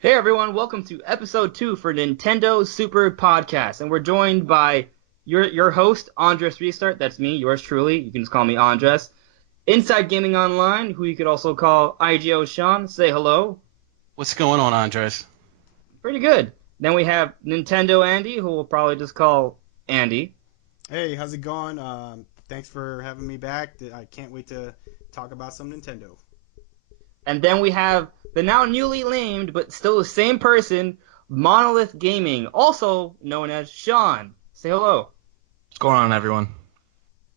Hey everyone, welcome to episode 2 for Nintendo Super Podcast, and we're joined by your host, AndresRestart, that's me, yours truly, you can just call me Andres, Inside Gaming Online, who you could also call IGO Sean, say hello. What's going on, Andres? Pretty good. Then we have NintendoAndy, who we'll probably just call Andy. Hey, how's it going? Thanks for having me back. I can't wait to talk about some Nintendo. And then we have the now newly named, but still the same person, Monolith Gaming, also known as Sean. Say hello. What's going on, everyone?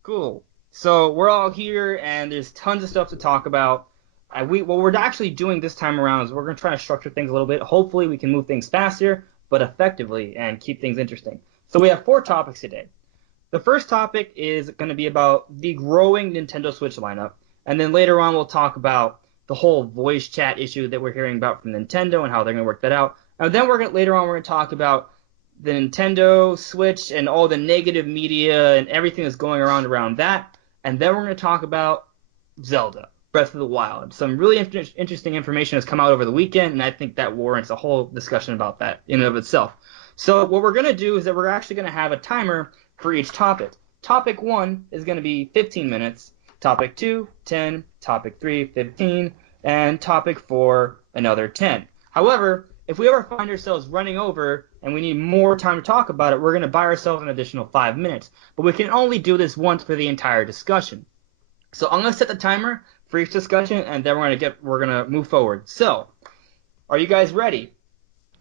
Cool. So we're all here, and there's tons of stuff to talk about. What we're actually doing this time around is we're going to try to structure things a little bit. Hopefully we can move things faster, but effectively, and keep things interesting. So we have 4 topics today. The first topic is going to be about the growing Nintendo Switch lineup, and then later on we'll talk about the whole voice chat issue that we're hearing about from Nintendo and how they're going to work that out. And then later on we're going to talk about the Nintendo Switch and all the negative media and everything that's going around that. And then we're going to talk about Zelda, Breath of the Wild. Some really interesting information has come out over the weekend, and I think that warrants a whole discussion about that in and of itself. So what we're going to do is that we're actually going to have a timer for each topic. Topic 1 is going to be 15 minutes. Topic 2, 10. Topic 3, 15. And topic 4, another 10. However, if we ever find ourselves running over and we need more time to talk about it, we're going to buy ourselves an additional 5 minutes. But we can only do this once for the entire discussion. So I'm going to set the timer for each discussion, and then we're going to move forward. So, are you guys ready?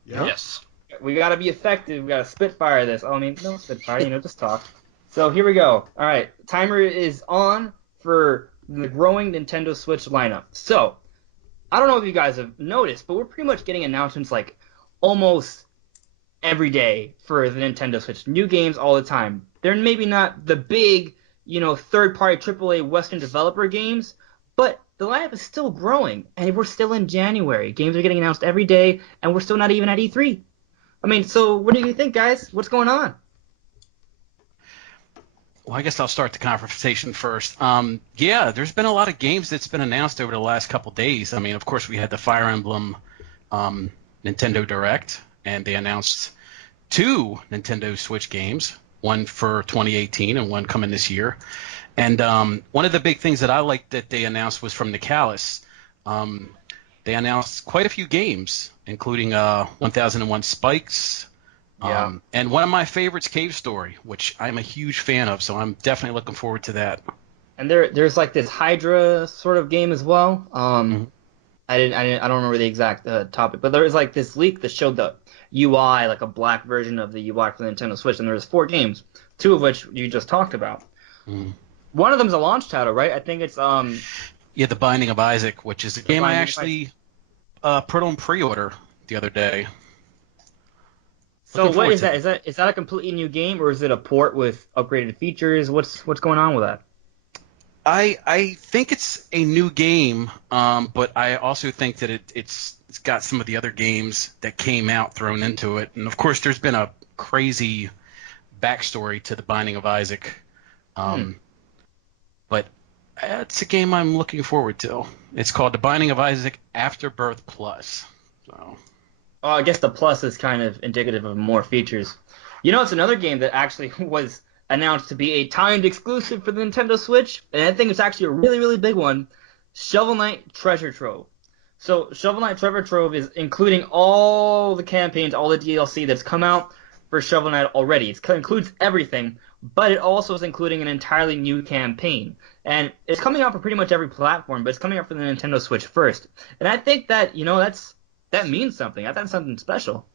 Yeah. Yes. We got to be effective. We got to spitfire this. Oh, I mean, no spitfire, just talk. So here we go. All right, timer is on for the growing Nintendo Switch lineup. So, I don't know if you guys have noticed, but we're pretty much getting announcements like almost every day for the Nintendo Switch. New games all the time. They're maybe not the big, third-party AAA Western developer games, but the lineup is still growing, and we're still in January. Games are getting announced every day, and we're still not even at E3. I mean, so what do you think, guys? What's going on? Well, I guess I'll start the conversation first. Yeah, there's been a lot of games that's been announced over the last couple days. I mean, of course, we had the Fire Emblem Nintendo Direct, and they announced 2 Nintendo Switch games, one for 2018 and one coming this year. And one of the big things that I liked that they announced was from Nicalis. They announced quite a few games, including 1001 Spikes, Yeah. and one of my favorites, Cave Story, which I'm a huge fan of, so I'm definitely looking forward to that. And there's like this Hydra sort of game as well. Mhm. I don't remember the exact topic, but there was like this leak that showed the UI, like a black version of the UI for the Nintendo Switch, and there was 4 games, 2 of which you just talked about. Mhm. One of them's a launch title, right? I think it's Yeah, The Binding of Isaac, which is a game I Binding of actually put on pre-order the other day. So Looking what forward is to that? it. Is that a completely new game, or is it a port with upgraded features? What's going on with that? I think it's a new game, but I also think that it's got some of the other games that came out thrown into it. And, of course, there's been a crazy backstory to The Binding of Isaac. But it's a game I'm looking forward to. It's called The Binding of Isaac Afterbirth Plus. So. Oh, I guess the plus is kind of indicative of more features. It's another game that actually was announced to be a timed exclusive for the Nintendo Switch, and I think it's actually a really, really big one, Shovel Knight Treasure Trove. So Shovel Knight Treasure Trove is including all the campaigns, all the DLC that's come out for Shovel Knight already. It includes everything, but it also is including an entirely new campaign. And it's coming out for pretty much every platform, but it's coming out for the Nintendo Switch first. And I think that, that means something. I thought something special.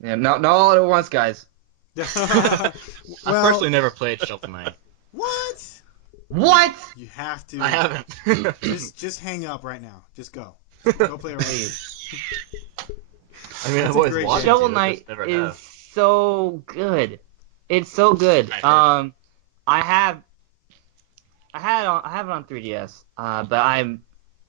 Yeah, not all at once, guys. I personally never played Shovel Knight. What? What? You have to. I haven't. Just hang up right now. Just go. Go play around. I mean, I've That's a always great wanted game. Shovel to, Knight just never is have. so good. It's so good. I I have it on 3DS, but I'm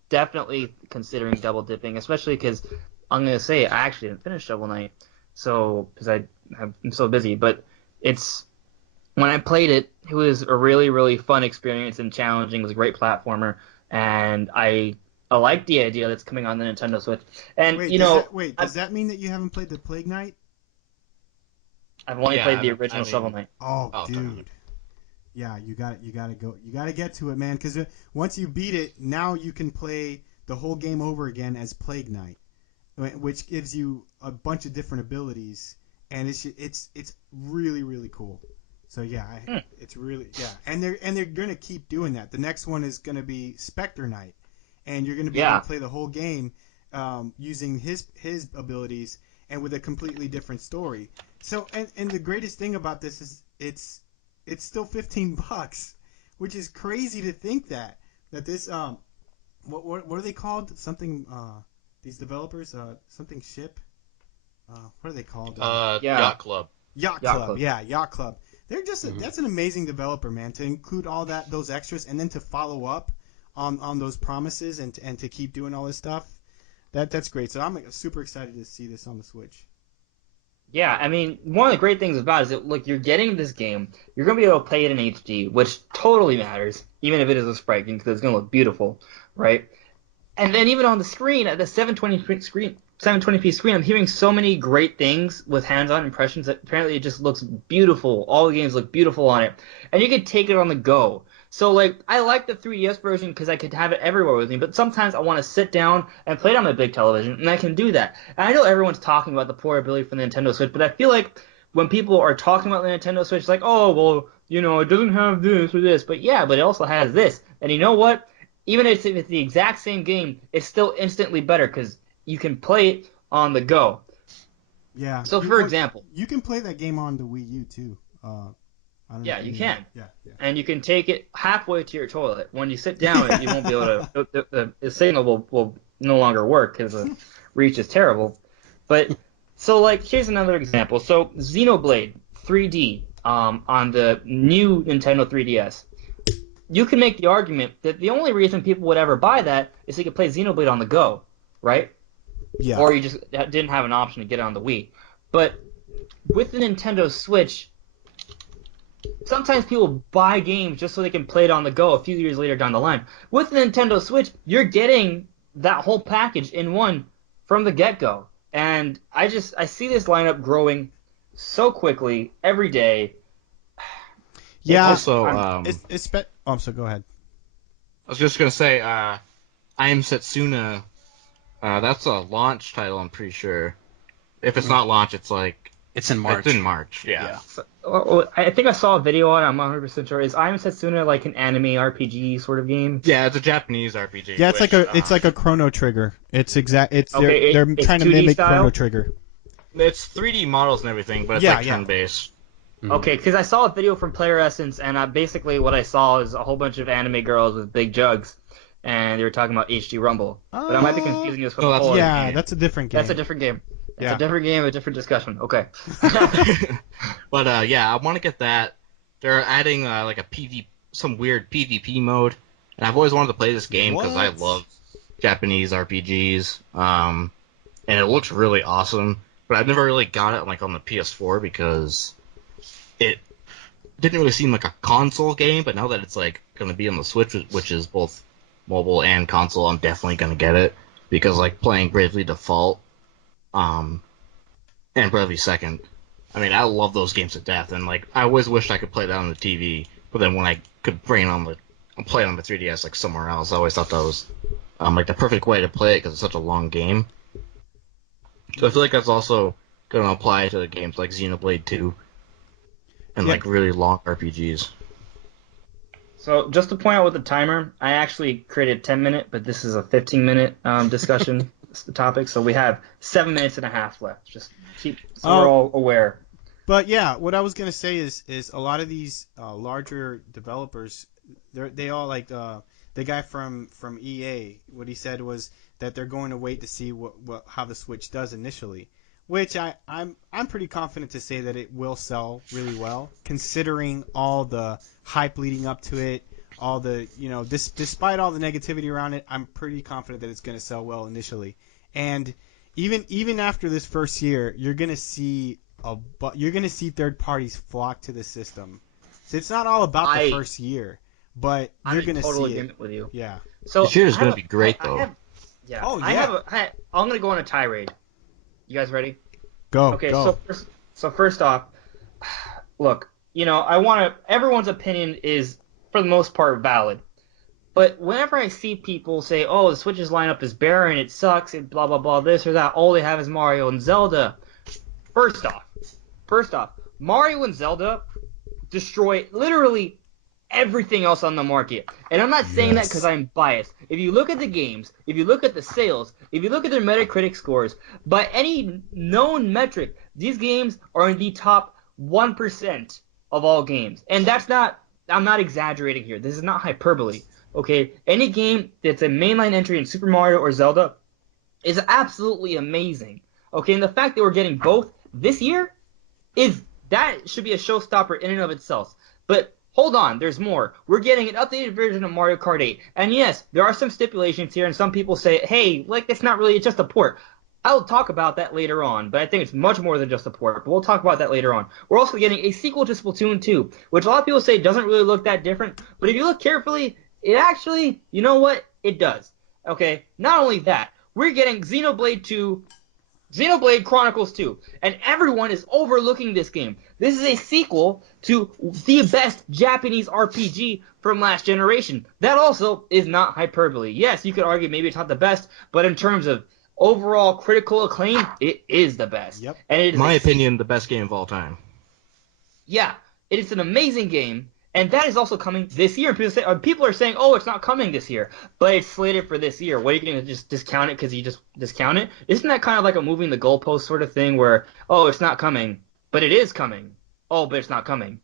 definitely considering double dipping, especially because I'm gonna say I actually didn't finish Shovel Knight, so because I'm so busy. But when I played it, it was a really, really fun experience and challenging. It was a great platformer, and I I like the idea that's coming on the Nintendo Switch. And Does that mean that you haven't played the Plague Knight? I've only played the original I mean, Shovel Knight. Oh, dude. Yeah, you got to go. You got to get to it, man. Because once you beat it, now you can play the whole game over again as Plague Knight, which gives you a bunch of different abilities, and it's really really cool. So yeah, it's really and they're gonna keep doing that. The next one is gonna be Spectre Knight, and you're gonna be able to play the whole game using his abilities and with a completely different story. So and the greatest thing about this is it's still $15, which is crazy to think that this what are they called? Something these developers something ship. What are they called? Yacht Club. Yacht Club. Yeah, Yacht Club. They're just that's an amazing developer, man. To include all those extras and then to follow up on those promises and to keep doing all this stuff. That's great. So I'm super excited to see this on the Switch. Yeah, I mean, one of the great things about it is that, look, you're getting this game, you're going to be able to play it in HD, which totally matters, even if it is a sprite game, because it's going to look beautiful, right? And then even on the screen, at the 720p screen, I'm hearing so many great things with hands-on impressions that apparently it just looks beautiful. All the games look beautiful on it. And you could take it on the go. So, like, I like the 3DS version because I could have it everywhere with me, but sometimes I want to sit down and play it on my big television, and I can do that. And I know everyone's talking about the portability for the Nintendo Switch, but I feel like when people are talking about the Nintendo Switch, it's like, oh, well, it doesn't have this or this. But yeah, but it also has this. And you know what? Even if it's the exact same game, it's still instantly better because you can play it on the go. Yeah. So, for example, you can play that game on the Wii U too. I don't know you can. Yeah. And you can take it halfway to your toilet. When you sit down, you won't be able to. The signal will no longer work because the reach is terrible. But so, like, here's another example. So, Xenoblade 3D on the new Nintendo 3DS. You can make the argument that the only reason people would ever buy that is so you could play Xenoblade on the go, right? Yeah. Or you just didn't have an option to get it on the Wii. But with the Nintendo Switch, sometimes people buy games just so they can play it on the go a few years later down the line. With the Nintendo Switch, you're getting that whole package in one from the get-go. And I see this lineup growing so quickly every day. Yeah. Also, I'm sorry, go ahead. I was just gonna say, I Am Setsuna. That's a launch title, I'm pretty sure. If it's not launch, it's like it's in March. It's in March, yeah. So, I think I saw a video on it. I'm not 100% sure. Is I Am Setsuna like an anime RPG sort of game? Yeah, it's a Japanese RPG. Yeah, it's like a Chrono Trigger. They're trying to 2D mimic style? Chrono Trigger. It's 3D models and everything, but it's turn-based. Mm-hmm. Okay, because I saw a video from Player Essence, and basically what I saw is a whole bunch of anime girls with big jugs, and they were talking about HD Rumble. But I might be confusing this with the whole other game. That's a different game. That's a different game. It's a different game, a different discussion. Okay. But I want to get that. They're adding like some weird PvP mode, and I've always wanted to play this game because I love Japanese RPGs, and it looks really awesome. But I've never really got it like on the PS4 because it didn't really seem like a console game. But now that it's like going to be on the Switch, which is both mobile and console, I'm definitely going to get it because like playing Bravely Default. And Bravely Second. I mean, I love those games to death, and like I always wished I could play that on the TV. But then when I could play it on the 3DS like somewhere else, I always thought that was like the perfect way to play it because it's such a long game. So I feel like that's also going to apply to games like Xenoblade 2 and like really long RPGs. So just to point out with the timer, I actually created a 10-minute, but this is a 15-minute discussion topic. So we have 7 minutes and a half left. Just we're all aware. But yeah, what I was gonna say is a lot of these larger developers, they all like the guy from EA. What he said was that they're going to wait to see how the Switch does initially, which I'm pretty confident to say that it will sell really well, considering all the hype leading up to it, all the despite all the negativity around it, I'm pretty confident that it's going to sell well initially. And even after this first year, you're going to see third parties flock to the system. So it's not all about the first year, but you're going to see total it. agreement with you. Yeah. So This year is going to be great, though. Oh, yeah. I'm going to go on a tirade. You guys ready? Go. Okay, go. so first off, look, everyone's opinion is, for the most part, valid. But whenever I see people say, oh, the Switch's lineup is barren, it sucks, it blah, blah, blah, this or that, all they have is Mario and Zelda. First off, Mario and Zelda destroy literally everything else on the market. And I'm not saying that because I'm biased. If you look at the games, if you look at the sales, if you look at their Metacritic scores, by any known metric, these games are in the top 1% of all games. And I'm not exaggerating here. This is not hyperbole. Okay, any game that's a mainline entry in Super Mario or Zelda is absolutely amazing. Okay, and the fact that we're getting both this year that should be a showstopper in and of itself. But hold on, there's more. We're getting an updated version of Mario Kart 8. And yes, there are some stipulations here, and some people say, hey, it's not really, it's just a port. I'll talk about that later on, but I think it's much more than just a port. But we'll talk about that later on. We're also getting a sequel to Splatoon 2, which a lot of people say doesn't really look that different. But if you look carefully, it actually, you know what? It does. Okay, not only that, we're getting Xenoblade Chronicles 2, and everyone is overlooking this game. This is a sequel to the best Japanese RPG from last generation. That also is not hyperbole. Yes, you could argue maybe it's not the best, but in terms of overall critical acclaim, it is the best. Yep. And it is, in my opinion, the best game of all time. Yeah, it is an amazing game. And that is also coming this year. People are saying, oh, it's not coming this year, but it's slated for this year. What, are you going to just discount it because you just discount it? Isn't that kind of like a moving the goalpost sort of thing where, oh, it's not coming, but it is coming. Oh, but it's not coming,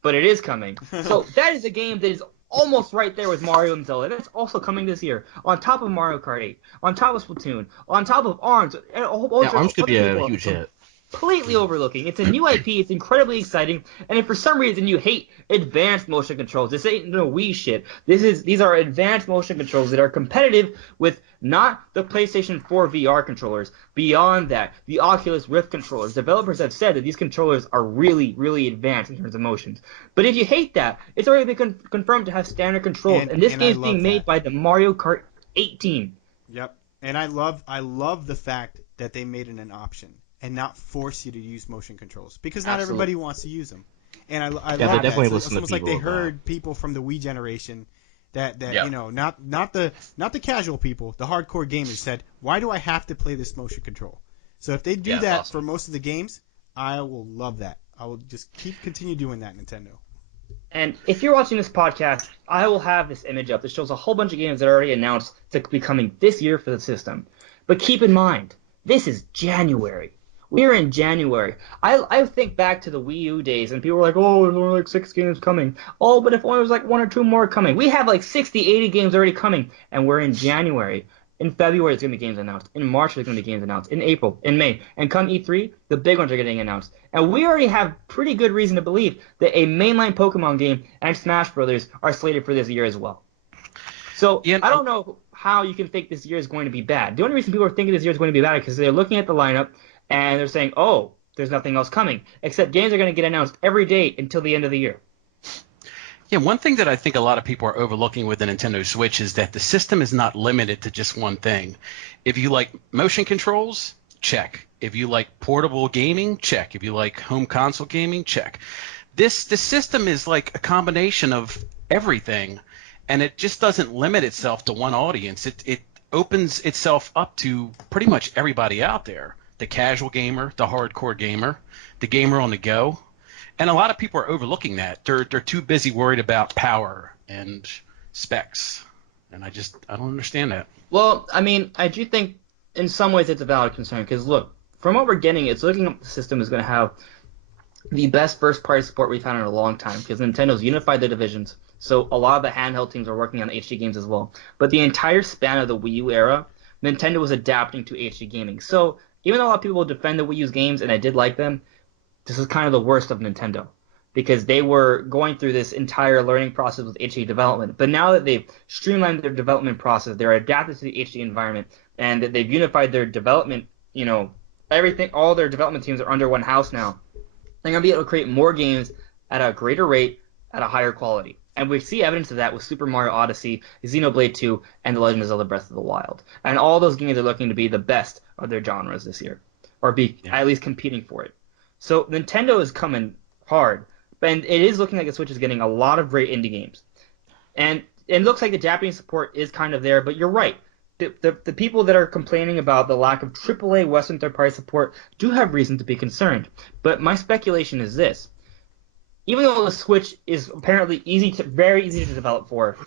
but it is coming. So that is a game that is almost right there with Mario and Zelda. That's also coming this year, on top of Mario Kart 8, on top of Splatoon, on top of ARMS. ARMS could be a huge hit. Completely overlooking. It's a new IP. It's incredibly exciting. And if for some reason you hate advanced motion controls, this ain't no Wii shit. These are advanced motion controls that are competitive with not the PlayStation 4 VR controllers. Beyond that, the Oculus Rift controllers. Developers have said that these controllers are really, really advanced in terms of motions. But if you hate that, it's already been confirmed to have standard controls. And this game's being made by the Mario Kart 8 team. Yep. And I love the fact that they made it an option and not force you to use motion controls, because not everybody wants to use them. And I love they definitely that. listen to it's almost like people they heard people from the Wii generation that Yep. not the casual people, the hardcore gamers said, why do I have to play this motion control? So if they do that awesome. for most of the games, I will love that. I will just continue doing that, Nintendo. And if you're watching this podcast, I will have this image up that shows a whole bunch of games that are already announced to be coming this year for the system. But keep in mind, this is January. We're in January. I think back to the Wii U days, and people were like, oh, there's only 6 games coming. Oh, but if only there's 1 or 2 more coming. We have 60, 80 games already coming, and we're in January. In February, there's going to be games announced. In March, there's going to be games announced. In April, in May. And come E3, the big ones are getting announced. And we already have pretty good reason to believe that a mainline Pokemon game and Smash Brothers are slated for this year as well. So I don't know how you can think this year is going to be bad. The only reason people are thinking this year is going to be bad is because they're looking at the lineup, and they're saying, oh, there's nothing else coming. Except games are going to get announced every day until the end of the year. Yeah, one thing that I think a lot of people are overlooking with the Nintendo Switch is that the system is not limited to just one thing. If you like motion controls, check. If you like portable gaming, check. If you like home console gaming, check. The system is like a combination of everything, and it just doesn't limit itself to one audience. It opens itself up to pretty much everybody out there. The casual gamer, the hardcore gamer, the gamer on the go. And a lot of people are overlooking that. They're too busy worried about power and specs. And I don't understand that. Well, I mean, I do think in some ways it's a valid concern, because look, from what we're getting, it's looking like the system is going to have the best first-party support we've had in a long time, because Nintendo's unified their divisions. So a lot of the handheld teams are working on HD games as well. But the entire span of the Wii U era, Nintendo was adapting to HD gaming. So even though a lot of people defend the Wii U's games, and I did like them, this is kind of the worst of Nintendo, because they were going through this entire learning process with HD development. But now that they've streamlined their development process, they're adapted to the HD environment, and that they've unified their development, everything, all their development teams are under one house now. They're going to be able to create more games at a greater rate, at a higher quality. And we see evidence of that with Super Mario Odyssey, Xenoblade 2, and The Legend of Zelda Breath of the Wild. And all those games are looking to be the best of their genres this year, or be at least competing for it. So Nintendo is coming hard, and it is looking like the Switch is getting a lot of great indie games. And it looks like the Japanese support is kind of there, but you're right. The people that are complaining about the lack of AAA Western third-party support do have reason to be concerned. But my speculation is this. Even though the Switch is apparently very easy to develop for,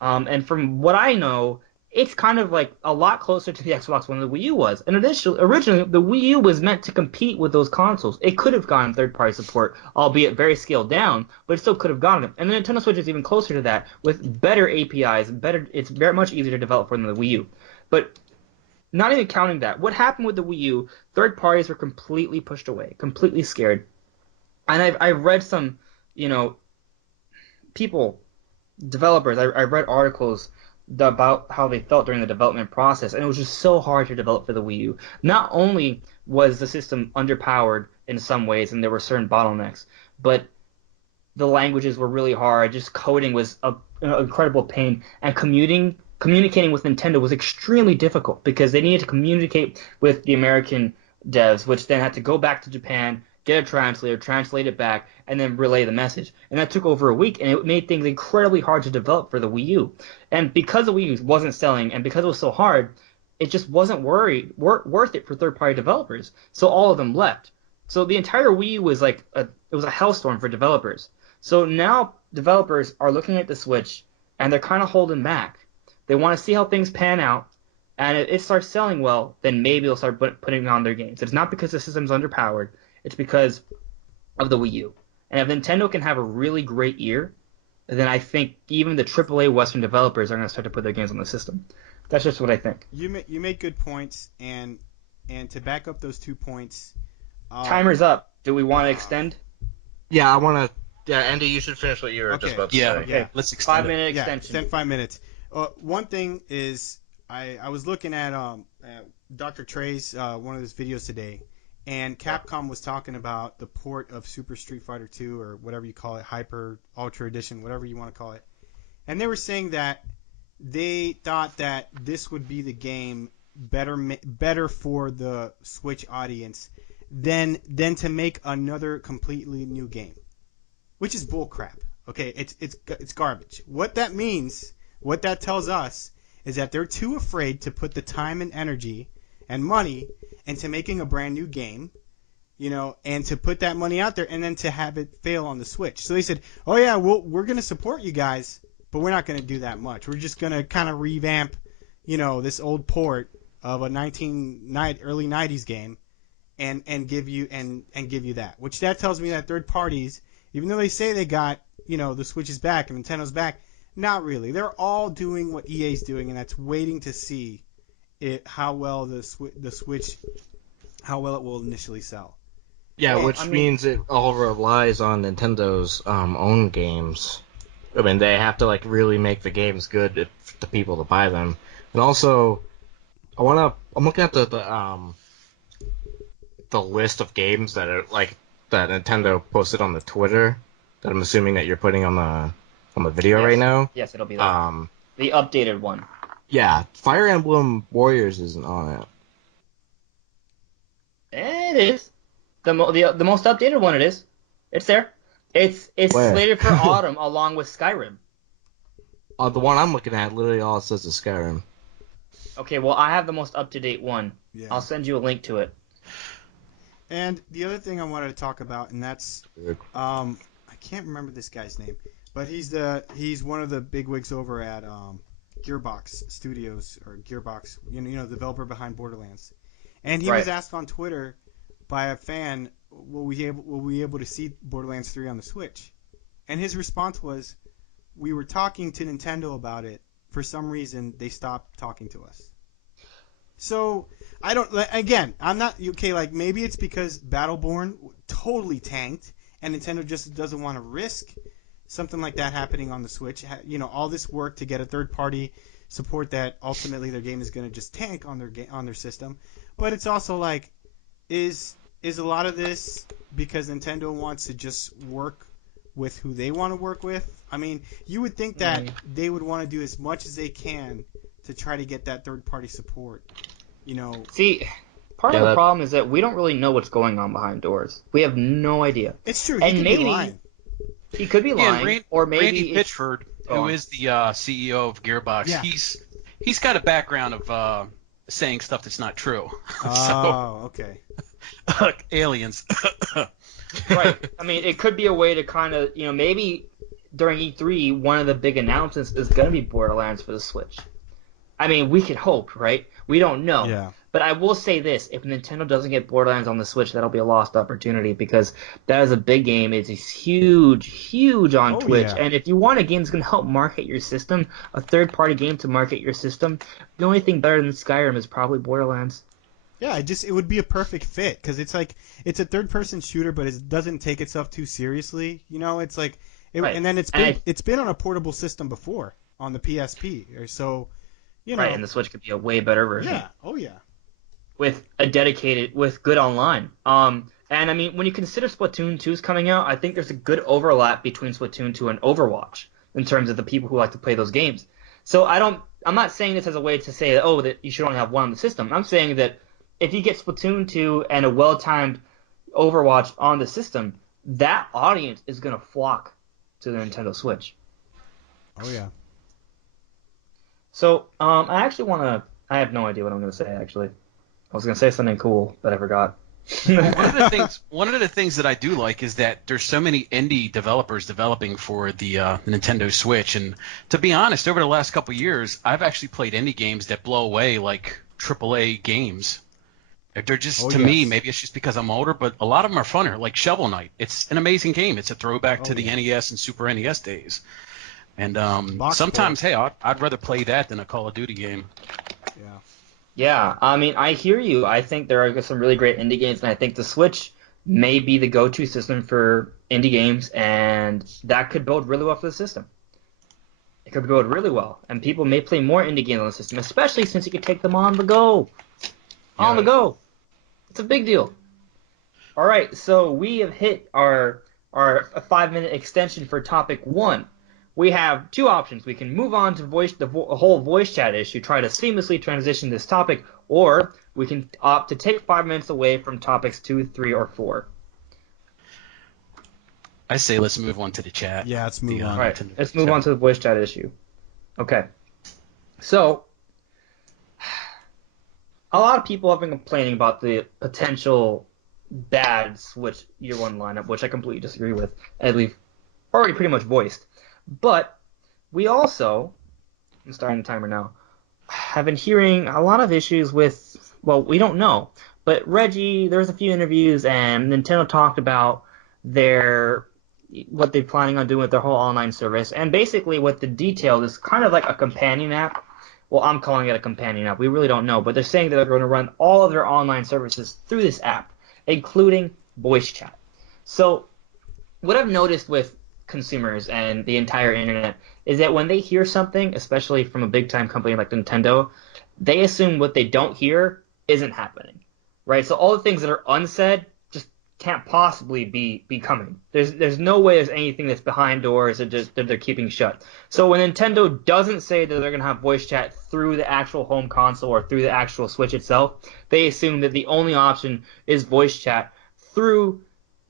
and from what I know, it's kind of like a lot closer to the Xbox One than the Wii U was. And originally, the Wii U was meant to compete with those consoles. It could have gotten third-party support, albeit very scaled down, but it still could have gotten it. And the Nintendo Switch is even closer to that with better APIs. It's very much easier to develop for than the Wii U. But not even counting that, what happened with the Wii U, third parties were completely pushed away, completely scared. And I've read some, developers, I read articles about how they felt during the development process, and it was just so hard to develop for the Wii U. Not only was the system underpowered in some ways, and there were certain bottlenecks, but the languages were really hard. Just coding was an incredible pain, and communicating with Nintendo was extremely difficult because they needed to communicate with the American devs, which then had to go back to Japan, get a translator, translate it back, and then relay the message. And that took over a week, and it made things incredibly hard to develop for the Wii U. And because the Wii U wasn't selling, and because it was so hard, it just wasn't worth it for third-party developers. So all of them left. So the entire Wii U was it was a hellstorm for developers. So now developers are looking at the Switch, and they're kind of holding back. They want to see how things pan out, and if it starts selling well, then maybe they'll start putting on their games. It's not because the system's underpowered. It's because of the Wii U. And if Nintendo can have a really great year, then I think even the AAA Western developers are going to start to put their games on the system. That's just what I think. You make good points, and to back up those 2 points... Timer's up. Do we want to extend? Yeah, I want to... Yeah, Andy, you should finish what you were just about to say. Okay. Let's extend 5-minute it. extension. Extend 5 minutes. One thing is, I was looking at Dr. Trey's one of his videos today, and Capcom was talking about the port of Super Street Fighter 2, or whatever you call it, Hyper Ultra Edition, whatever you want to call it. And they were saying that they thought that this would be the game better for the Switch audience than to make another completely new game, which is bullcrap. Okay, it's garbage. What that means, what that tells us, is that they're too afraid to put the time and energy and money into making a brand new game, and to put that money out there and then to have it fail on the Switch. So they said, oh yeah, we're going to support you guys, but we're not going to do that much. We're just going to kind of revamp, this old port of a early 90s game and give you that. Which that tells me that third parties, even though they say they got, the Switch is back and Nintendo's back, not really. They're all doing what EA's doing, and that's waiting to see how well the Switch, how well it will initially sell. Yeah, which means it all relies on Nintendo's own games. I mean, they have to really make the games good for the people to buy them. And also, I'm looking at the list of games that are that Nintendo posted on the Twitter. That I'm assuming that you're putting on the video right now. Yes, it'll be that. The updated one. Yeah, Fire Emblem Warriors isn't on it. It is. The most updated one it is. It's there. It's slated for autumn along with Skyrim. The one I'm looking at, literally all it says is Skyrim. Okay, well I have the most up-to-date one. Yeah. I'll send you a link to it. And the other thing I wanted to talk about, and that's I can't remember this guy's name, but he's one of the bigwigs over at Gearbox Studios, or Gearbox, the developer behind Borderlands. And he was asked on Twitter by a fan, will we be able to see Borderlands 3 on the Switch? And his response was, we were talking to Nintendo about it. For some reason, they stopped talking to us. So, I'm not, okay, maybe it's because Battleborn totally tanked, and Nintendo just doesn't want to risk something like that happening on the Switch. All this work to get a third-party support that ultimately their game is going to just tank on their system. But it's also is a lot of this because Nintendo wants to just work with who they want to work with. I mean, you would think that they would want to do as much as they can to try to get that third-party support. See, part of the problem is that we don't really know what's going on behind doors. We have no idea. It's true. He could be lying. He could be lying, or maybe Randy Pitchford, who is the CEO of Gearbox, he's got a background of saying stuff that's not true. Okay. Aliens. Right. I mean, it could be a way to kind of, maybe during E3, one of the big announcements is going to be Borderlands for the Switch. I mean, we could hope, right? We don't know. Yeah. But I will say this, if Nintendo doesn't get Borderlands on the Switch, that'll be a lost opportunity because that is a big game. It's huge on Twitch. Yeah. And if you want a game that's going to help market your system, a third-party game to market your system, the only thing better than Skyrim is probably Borderlands. Yeah, it would be a perfect fit because it's like it's a third-person shooter, but it doesn't take itself too seriously. It's like, Right. And then it's been on a portable system before on the PSP, or so. Right, and the Switch could be a way better version. Yeah. Oh yeah. With good online. And I mean, when you consider Splatoon 2's coming out, I think there's a good overlap between Splatoon 2 and Overwatch in terms of the people who like to play those games. So I'm not saying this as a way to say that you should only have one on the system. I'm saying that if you get Splatoon 2 and a well-timed Overwatch on the system, that audience is going to flock to the Nintendo Switch. Oh yeah. So, I have no idea what I'm going to say, actually. I was going to say something cool, but I forgot. One of the things that I do like is that there's so many indie developers developing for the Nintendo Switch, and to be honest, over the last couple of years, I've actually played indie games that blow away like AAA games. They're just, to me, maybe it's just because I'm older, but a lot of them are funner, like Shovel Knight. It's an amazing game. It's a throwback to the NES and Super NES days. And sometimes, hey, I'd rather play that than a Call of Duty game. Yeah. Yeah, I mean, I hear you. I think there are some really great indie games, and I think the Switch may be the go-to system for indie games, and that could build really well for the system. It could build really well, and people may play more indie games on the system, especially since you can take them on the go. On the go. It's a big deal. All right, so we have hit our 5-minute extension for topic 1. We have two options. We can move on to the whole voice chat issue, try to seamlessly transition this topic, or we can opt to take 5 minutes away from topics 2, 3, or 4. I say let's move on to the chat. Yeah, let's move on. All right, let's move on to the voice chat issue. Okay. So, a lot of people have been complaining about the potential bad Switch Year 1 lineup, which I completely disagree with, as we've already pretty much voiced. But we also, I'm starting the timer now, have been hearing a lot of issues with, well, we don't know, but Reggie, there was a few interviews, and Nintendo talked about what they're planning on doing with their whole online service, and basically what the detail is kind of like a companion app. Well, I'm calling it a companion app. We really don't know, but they're saying that they're going to run all of their online services through this app, including voice chat. So what I've noticed with consumers and the entire internet is that when they hear something, especially from a big-time company like Nintendo, they assume what they don't hear isn't happening, right? So all the things that are unsaid just can't possibly be coming. There's no way there's anything that's behind doors that they're keeping shut. So when Nintendo doesn't say that they're going to have voice chat through the actual home console or through the actual Switch itself, they assume that the only option is voice chat through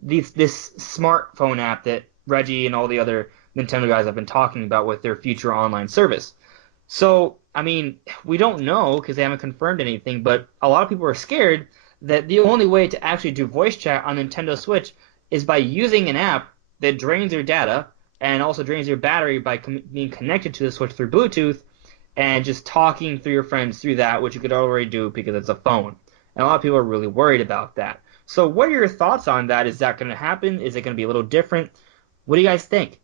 this smartphone app that Reggie and all the other Nintendo guys have been talking about with their future online service. So, I mean, we don't know because they haven't confirmed anything, but a lot of people are scared that the only way to actually do voice chat on Nintendo Switch is by using an app that drains your data and also drains your battery by being connected to the Switch through Bluetooth and just talking through your friends through that, which you could already do because it's a phone. And a lot of people are really worried about that. So what are your thoughts on that? Is that going to happen? Is it going to be a little different? What do you guys think?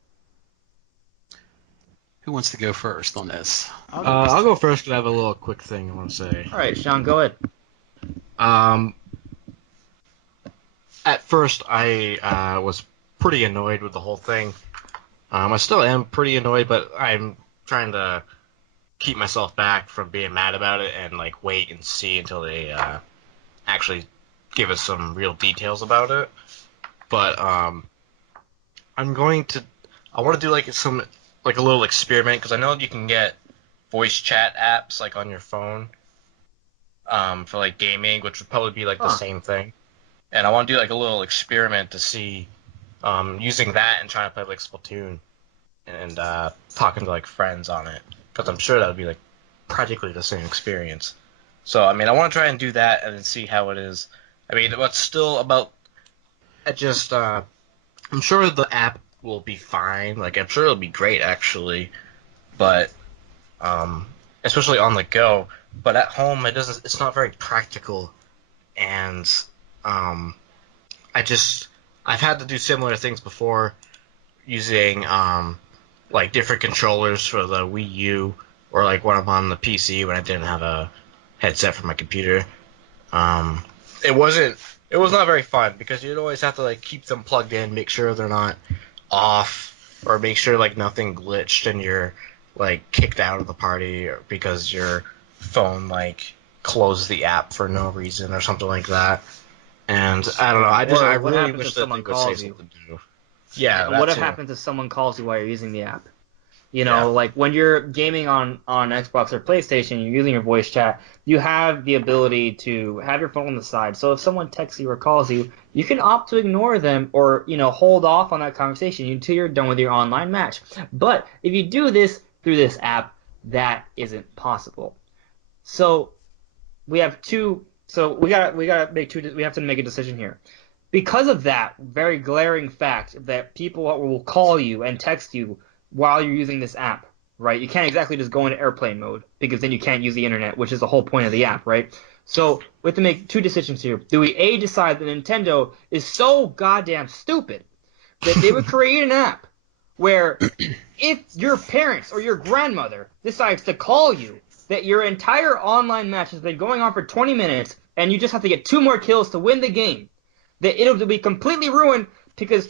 Who wants to go first on this? I'll go first because I have a little quick thing I want to say. All right, Sean, go ahead. At first, I was pretty annoyed with the whole thing. I still am pretty annoyed, but I'm trying to keep myself back from being mad about it and like wait and see until they actually give us some real details about it. But I'm going to. I want to do like a little experiment because I know you can get voice chat apps like on your phone, for like gaming, which would probably be like the same thing. And I want to do like a little experiment to see, using that and trying to play like Splatoon and talking to like friends on it because I'm sure that would be like practically the same experience. So I mean, I want to try and do that and then see how it is. I mean, what's still about? I just I'm sure the app will be fine. Like I'm sure it'll be great actually, but especially on the go. But at home, it doesn't. It's not very practical, and I've had to do similar things before using like different controllers for the Wii U or like when I'm on the PC when I didn't have a headset for my computer. It was not very fun because you'd always have to like keep them plugged in, make sure they're not off, or make sure like nothing glitched and you're like kicked out of the party or because your phone like closed the app for no reason or something like that. And I don't know. I What really happens wish if that they someone would say calls you? something new. Yeah, And that what too. happens if someone calls you while you're using the app? You Yeah. know, like when you're gaming on Xbox or PlayStation, you're using your voice chat, you have the ability to have your phone on the side. So if someone texts you or calls you, you can opt to ignore them or, hold off on that conversation until you're done with your online match. But if you do this through this app, that isn't possible. So we have two. So we gotta make two. We have to make a decision here. Because of that very glaring fact that people will call you and text you while you're using this app, right? You can't exactly just go into airplane mode because then you can't use the internet, which is the whole point of the app, right? So we have to make two decisions here. Do we A, decide that Nintendo is so goddamn stupid that they would create an app where if your parents or your grandmother decides to call you that your entire online match has been going on for 20 minutes and you just have to get 2 more kills to win the game, that it'll be completely ruined because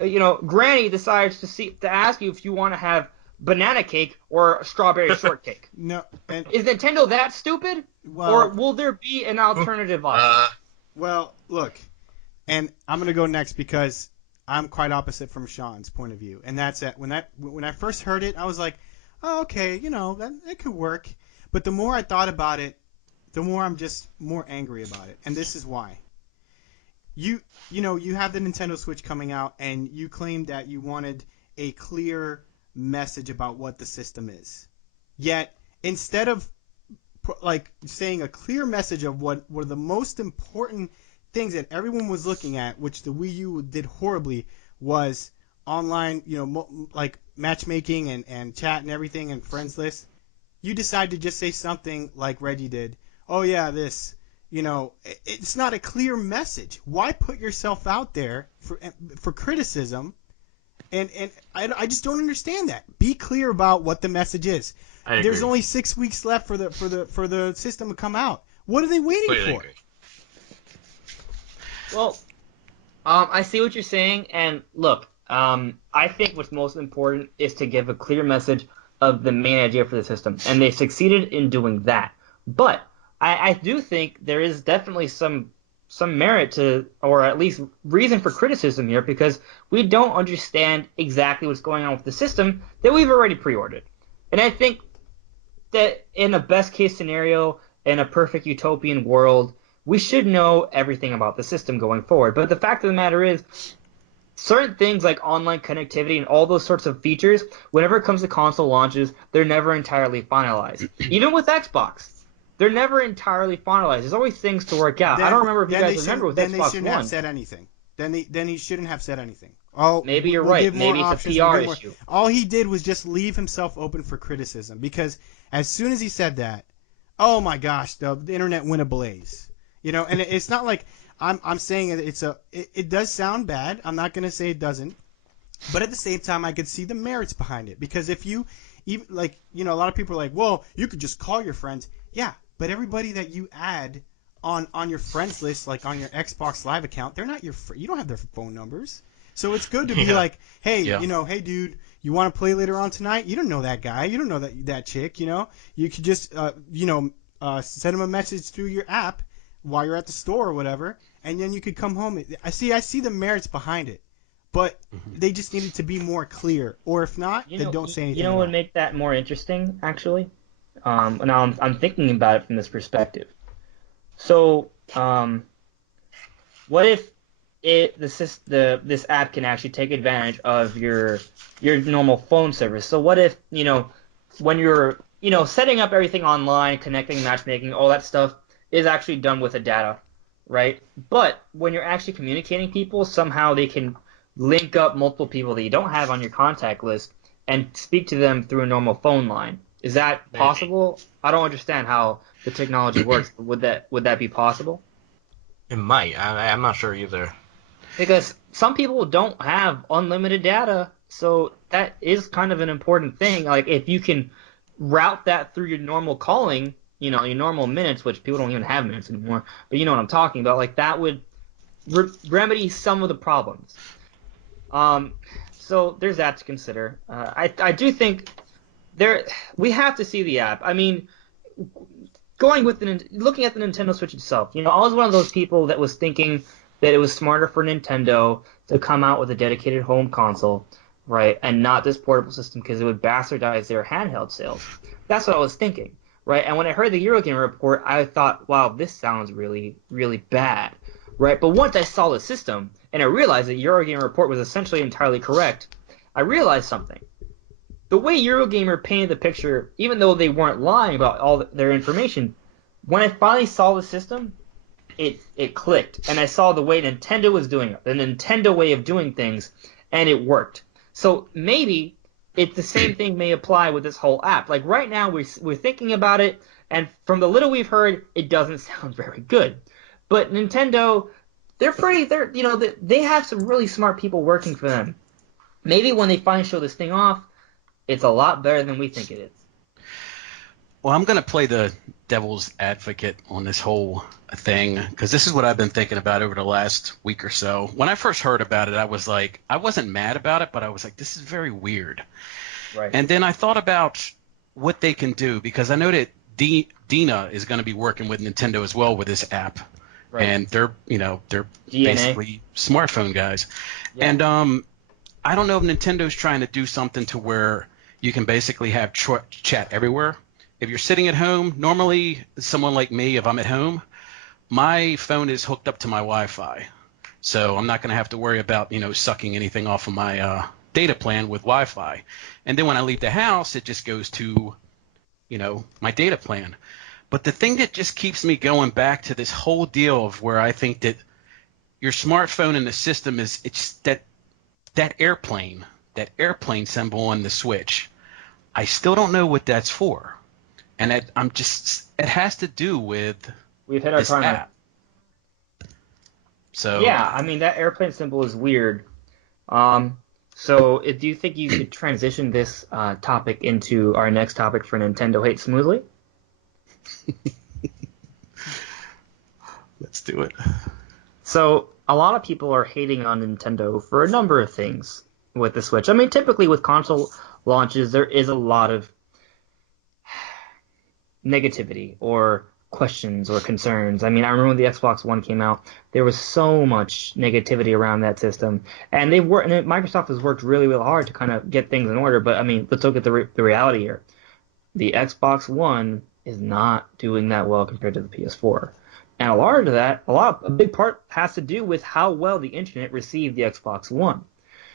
Granny decides to ask you if you want to have banana cake or strawberry shortcake. No, Is Nintendo that stupid, or will there be an alternative option? Well, look, and I'm gonna go next because I'm quite opposite from Sean's point of view, and that's that. When I first heard it, I was like, oh, okay, that could work. But the more I thought about it, the more I'm just more angry about it, and this is why. You have the Nintendo Switch coming out, and you claimed that you wanted a clear message about what the system is. Yet, instead of like saying a clear message of what were the most important things that everyone was looking at, which the Wii U did horribly, was online, like matchmaking and chat and everything and friends list. You decide to just say something like Reggie did. Oh yeah, this. It's not a clear message. Why put yourself out there for criticism? And I just don't understand that. Be clear about what the message is. I agree. There's only 6 weeks left for the system to come out. What are they waiting Completely for? agree. Well, I see what you're saying, and look, I think what's most important is to give a clear message of the main idea for the system, and they succeeded in doing that. But I do think there is definitely some merit to, or at least reason for criticism here, because we don't understand exactly what's going on with the system that we've already pre-ordered. And I think that in a best case scenario, in a perfect utopian world, we should know everything about the system going forward. But the fact of the matter is, certain things like online connectivity and all those sorts of features, whenever it comes to console launches, they're never entirely finalized. Even with Xbox, they're never entirely finalized. There's always things to work out. I don't remember if you guys remember with Xbox One. Then they shouldn't have said anything. Then he shouldn't have said anything. Oh, maybe you're right. Maybe it's a PR issue. All he did was just leave himself open for criticism, because as soon as he said that, oh my gosh, the internet went ablaze. And it's not like I'm saying it does sound bad. I'm not going to say it doesn't. But at the same time, I could see the merits behind it, because if you even a lot of people are like, well, you could just call your friends. Yeah, but everybody that you add on your friends list, like on your Xbox Live account, they're not you don't have their phone numbers. So it's good to be like, hey, hey dude, you want to play later on tonight? You don't know that guy, you don't know that chick, You could just send them a message through your app while you're at the store or whatever, and then you could come home. I see the merits behind it, but they just needed to be more clear. Or if not, then don't say anything. You know what would make that more interesting, actually? Now I'm thinking about it from this perspective. So, what if this app can actually take advantage of your normal phone service? So what if, when you're, setting up everything online, connecting, matchmaking, all that stuff is actually done with the data, right? But when you're actually communicating people, somehow they can link up multiple people that you don't have on your contact list and speak to them through a normal phone line. Is that possible? I don't understand how the technology works. Would that be possible? It might. I'm not sure either. Because some people don't have unlimited data, so that is kind of an important thing. Like, if you can route that through your normal calling, your normal minutes, which people don't even have minutes anymore, but you know what I'm talking about, like, that would remedy some of the problems. So there's that to consider. I do think we have to see the app. I mean, looking at the Nintendo Switch itself, I was one of those people that was thinking that it was smarter for Nintendo to come out with a dedicated home console, right, and not this portable system because it would bastardize their handheld sales. That's what I was thinking, right? And when I heard the Eurogamer report, I thought, wow, this sounds really, really bad, right? But once I saw the system and I realized that Eurogamer report was essentially entirely correct, I realized something. The way Eurogamer painted the picture, even though they weren't lying about all their information, when I finally saw the system, it clicked, and I saw the way Nintendo was doing it, the Nintendo way of doing things, and it worked. So maybe the same thing may apply with this whole app. Like, right now we're thinking about it, and from the little we've heard, it doesn't sound very good. But Nintendo, they have some really smart people working for them. Maybe when they finally show this thing off, it's a lot better than we think it is. Well, I'm going to play the devil's advocate on this whole thing because this is what I've been thinking about over the last week or so. When I first heard about it, I wasn't mad about it, but I was like, this is very weird. Right. And then I thought about what they can do because I know that Dina is going to be working with Nintendo as well with this app. Right. And they're basically smartphone guys. Yeah. And I don't know if Nintendo's trying to do something to where you can basically have chat everywhere. If you're sitting at home, normally someone like me, if I'm at home, my phone is hooked up to my Wi-Fi. So I'm not going to have to worry about, sucking anything off of my data plan with Wi-Fi. And then when I leave the house, it just goes to, my data plan. But the thing that just keeps me going back to this whole deal of where I think that your smartphone and the system it's that airplane symbol on the Switch. I still don't know what that's for. And it has to do with we've hit our this time. App. So yeah, I mean that airplane symbol is weird. So do you think you could transition this topic into our next topic for Nintendo Hate smoothly? Let's do it. So a lot of people are hating on Nintendo for a number of things with the Switch. I mean, typically with console launches, there is a lot of negativity or questions or concerns. I mean, I remember when the Xbox One came out, there was so much negativity around that system, and Microsoft has worked really, really hard to kind of get things in order. But I mean, let's look at the reality here. The Xbox One is not doing that well compared to the PS4, and a big part has to do with how well the internet received the Xbox One.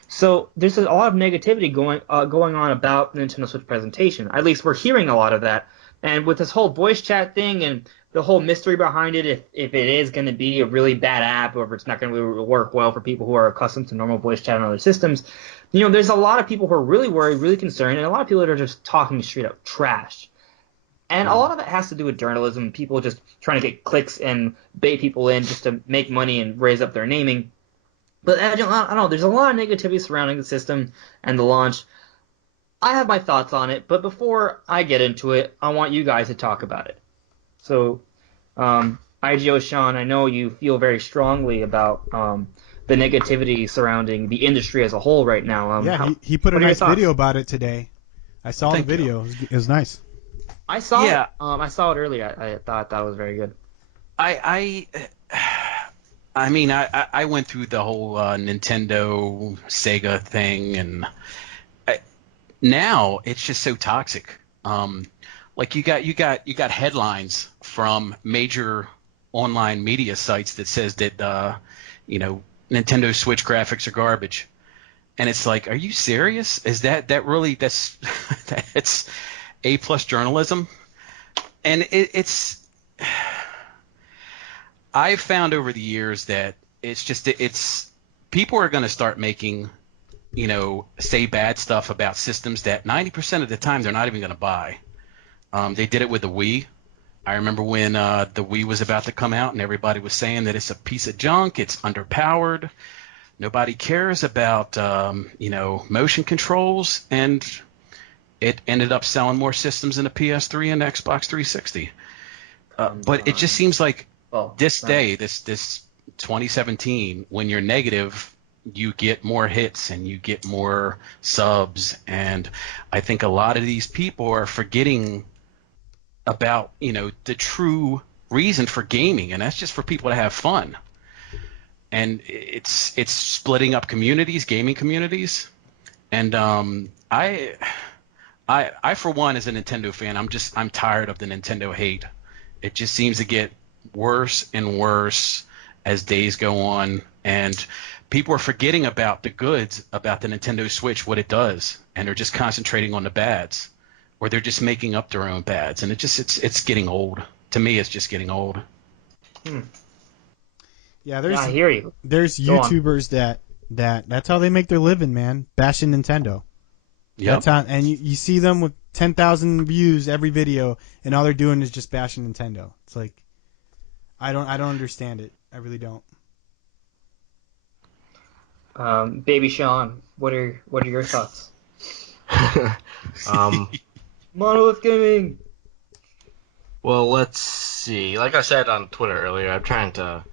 So there's a lot of negativity going on about the Nintendo Switch presentation. At least we're hearing a lot of that. And with this whole voice chat thing and the whole mystery behind it, if it is going to be a really bad app or if it's not going to work well for people who are accustomed to normal voice chat on other systems, there's a lot of people who are really worried, really concerned, and a lot of people that are just talking straight up trash. And a lot of it has to do with journalism, people just trying to get clicks and bait people in just to make money and raise up their naming. But I don't know, there's a lot of negativity surrounding the system and the launch. I have my thoughts on it, but before I get into it, I want you guys to talk about it. So, IGO Sean, I know you feel very strongly about the negativity surrounding the industry as a whole right now. He put a nice video about it today. I saw the video. It was nice. I saw it. I saw it earlier. I thought that was very good. I mean, I went through the whole Nintendo Sega thing, and now it's just so toxic. Like you got headlines from major online media sites that says that Nintendo Switch graphics are garbage, and it's like, are you serious? Is that really that's that's A+ journalism? And it's I've found over the years that it's people are going to start making say bad stuff about systems that 90% of the time they're not even going to buy. They did it with the Wii. I remember when the Wii was about to come out and everybody was saying that it's a piece of junk, it's underpowered, nobody cares about motion controls, and it ended up selling more systems than a PS3 and Xbox 360. But it just seems like this 2017, when you're negative, you get more hits and you get more subs, and I think a lot of these people are forgetting about the true reason for gaming, and that's just for people to have fun. And it's splitting up communities, gaming communities, and I for one, as a Nintendo fan, I'm tired of the Nintendo hate. It just seems to get worse and worse as days go on, and people are forgetting about the goods about the Nintendo Switch, what it does, and they're just concentrating on the bads, or they're just making up their own bads, and it's getting old. To me, it's just getting old. Yeah, I hear you. There's YouTubers that's how they make their living, man, bashing Nintendo. Yeah. That's how, and you see them with 10,000 views every video, and all they're doing is just bashing Nintendo. It's like, I don't understand it. I really don't. Baby Sean, what are your thoughts? Monolith Gaming. Well, let's see. Like I said on Twitter earlier, I'm trying to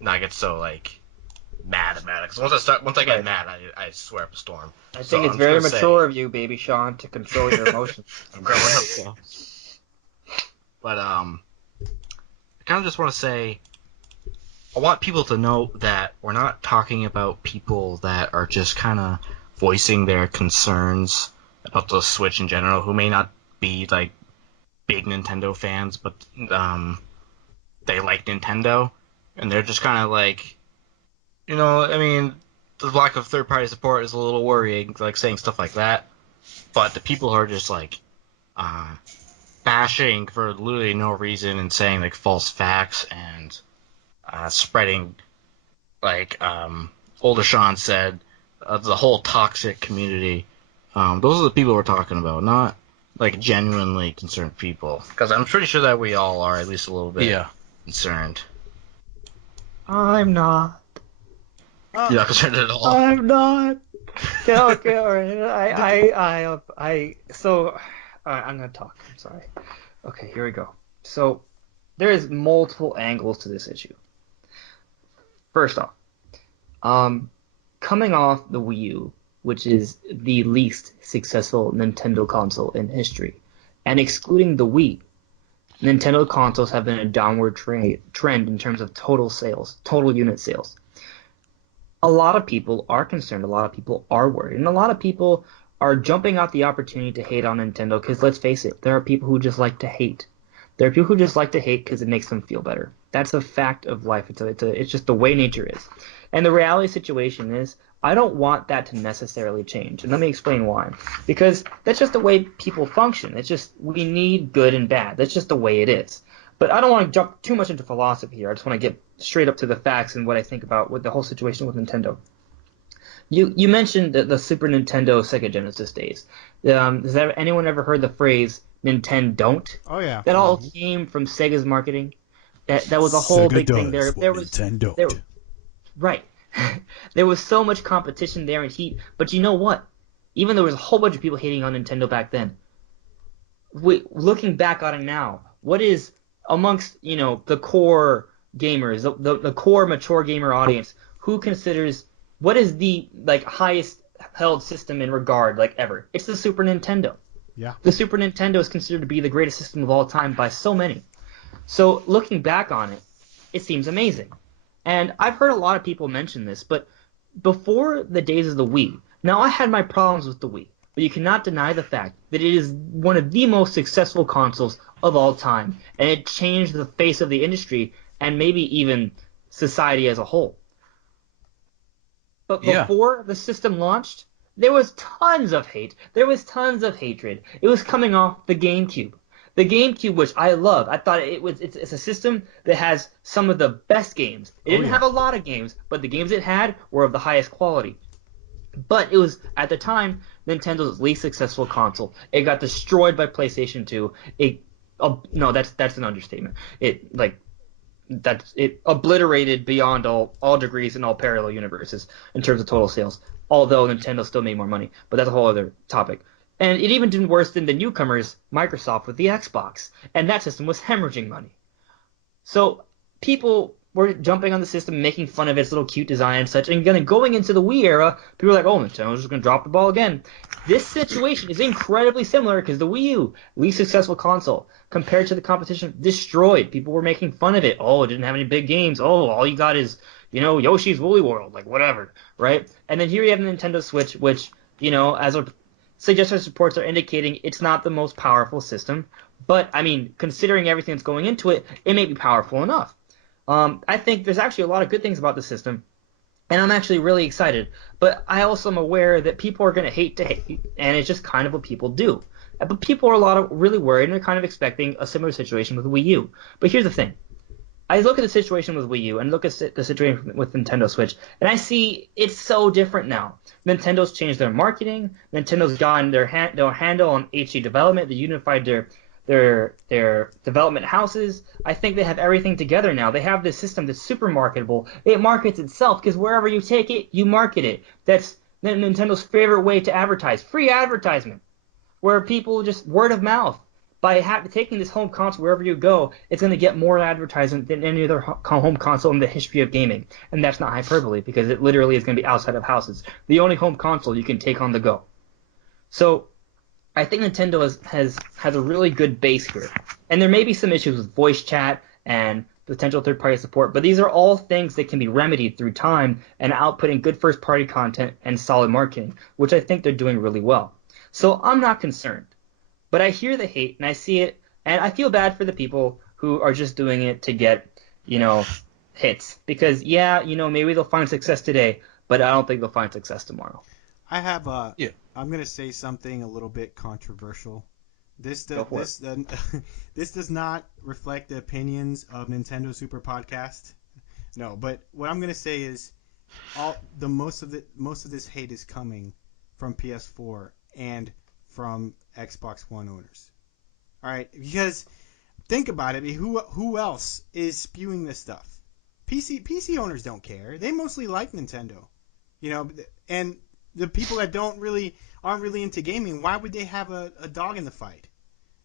not get so mad about it. Because once I get mad, I swear up a storm. I think it's very mature of you, Baby Sean, to control your emotions. I'm growing up, so. But I kind of just want to say, I want people to know that we're not talking about people that are just kind of voicing their concerns about the Switch in general, who may not be big Nintendo fans, but they like Nintendo, and they're just kind of I mean, the lack of third-party support is a little worrying, saying stuff like that. But the people who are just bashing for literally no reason and saying false facts and spreading, older Sean said, the whole toxic community. Those are the people we're talking about, not genuinely concerned people. Because I'm pretty sure that we all are at least a little bit concerned. I'm not. You're not concerned at all. I'm not. Okay, all right. So I'm gonna talk. I'm sorry. Okay, here we go. So there is multiple angles to this issue. First off, coming off the Wii U, which is the least successful Nintendo console in history, and excluding the Wii, Nintendo consoles have been a downward trend in terms of total sales, total unit sales. A lot of people are concerned, a lot of people are worried, and a lot of people are jumping out the opportunity to hate on Nintendo because, let's face it, there are people who just like to hate. There are people who just like to hate because it makes them feel better. That's a fact of life. It's just the way nature is. And the reality situation is, I don't want that to necessarily change. And let me explain why. Because that's just the way people function. It's just, we need good and bad. That's just the way it is. But I don't want to jump too much into philosophy here. I just want to get straight up to the facts and what I think about with the whole situation with Nintendo. You mentioned the Super Nintendo Sega Genesis days. Has anyone ever heard the phrase "Nintendo"? Oh yeah. That all came from Sega's marketing. That was a whole Sega big thing there. There was Nintendo. Right. There was so much competition there and heat. But you know what? Even though there was a whole bunch of people hating on Nintendo back then, looking back on it now, what is amongst the core gamers, the core mature gamer audience, who considers what is the highest held system in regard ever? It's the Super Nintendo. Yeah. The Super Nintendo is considered to be the greatest system of all time by so many. So looking back on it, it seems amazing. And I've heard a lot of people mention this, but before the days of the Wii, now I had my problems with the Wii, but you cannot deny the fact that it is one of the most successful consoles of all time, and it changed the face of the industry and maybe even society as a whole. But Yeah. before the system launched, there was tons of hate. There was tons of hatred. It was coming off the GameCube. The GameCube, which I love, I thought it's a system that has some of the best games. It didn't have a lot of games, but the games it had were of the highest quality. But it was, at the time, Nintendo's least successful console. It got destroyed by PlayStation 2. No, that's an understatement. It obliterated beyond all degrees in all parallel universes in terms of total sales. Although Nintendo still made more money, but that's a whole other topic. And it even did worse than the newcomers, Microsoft, with the Xbox. And that system was hemorrhaging money. So people were jumping on the system, making fun of its little cute design and such. And then going into the Wii era, people were like, oh, Nintendo's just going to drop the ball again. This situation is incredibly similar because the Wii U, least successful console, compared to the competition, destroyed. People were making fun of it. Oh, it didn't have any big games. Oh, all you got is, Yoshi's Woolly World, like whatever, right? And then here you have the Nintendo Switch, which, as a suggested reports are indicating it's not the most powerful system, but I mean, considering everything that's going into it, it may be powerful enough. I think there's actually a lot of good things about the system, and I'm actually really excited. But I also am aware that people are going to hate, and it's just kind of what people do. But people are really worried, and they're kind of expecting a similar situation with Wii U. But here's the thing. I look at the situation with Wii U and look at the situation with Nintendo Switch, and I see it's so different now. Nintendo's changed their marketing. Nintendo's gotten their handle on HD development. They unified their development houses. I think they have everything together now. They have this system that's super marketable. It markets itself because wherever you take it, you market it. That's Nintendo's favorite way to advertise. Free advertisement, where people just word of mouth. By taking this home console wherever you go, it's going to get more advertisement than any other home console in the history of gaming. And that's not hyperbole, because it literally is going to be outside of houses. The only home console you can take on the go. So I think Nintendo has a really good base here. And there may be some issues with voice chat and potential third-party support, but these are all things that can be remedied through time and outputting good first-party content and solid marketing, which I think they're doing really well. So I'm not concerned. But I hear the hate, and I see it, and I feel bad for the people who are just doing it to get, hits. Because, maybe they'll find success today, but I don't think they'll find success tomorrow. I have I'm going to say something a little bit controversial. This does not reflect the opinions of Nintendo Super Podcast. No, but what I'm going to say is most of this hate is coming from PS4 and from Xbox One owners. All right, because think about it. I mean, who else is spewing this stuff? PC owners don't care. They mostly like Nintendo, and the people that aren't really into gaming, why would they have a dog in the fight?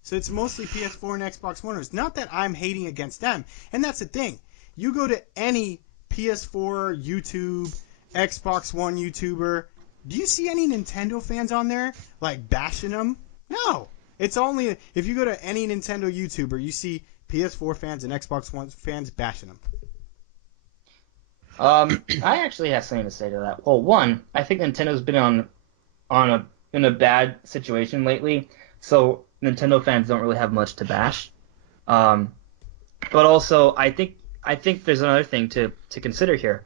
So it's mostly PS4 and Xbox One owners. Not that I'm hating against them, and that's the thing. You go to any PS4, YouTube, Xbox One YouTuber. Do you see any Nintendo fans on there, like, bashing them? No. It's only, if you go to any Nintendo YouTuber, you see PS4 fans and Xbox One fans bashing them. I actually have something to say to that. Well, one, I think Nintendo's been in a bad situation lately, so Nintendo fans don't really have much to bash. But also, I think there's another thing to consider here.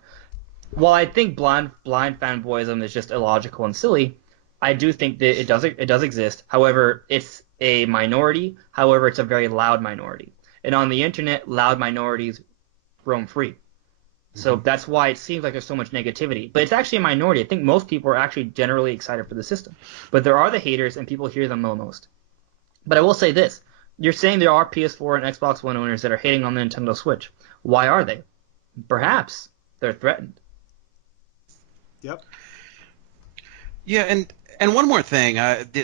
While I think blind fanboyism is just illogical and silly, I do think that it does exist. However, it's a minority. However, it's a very loud minority. And on the internet, loud minorities roam free. So that's why it seems like there's so much negativity. But it's actually a minority. I think most people are actually generally excited for the system. But there are the haters, and people hear them the most. But I will say this. You're saying there are PS4 and Xbox One owners that are hating on the Nintendo Switch. Why are they? Perhaps they're threatened. Yep. Yeah, and one more thing,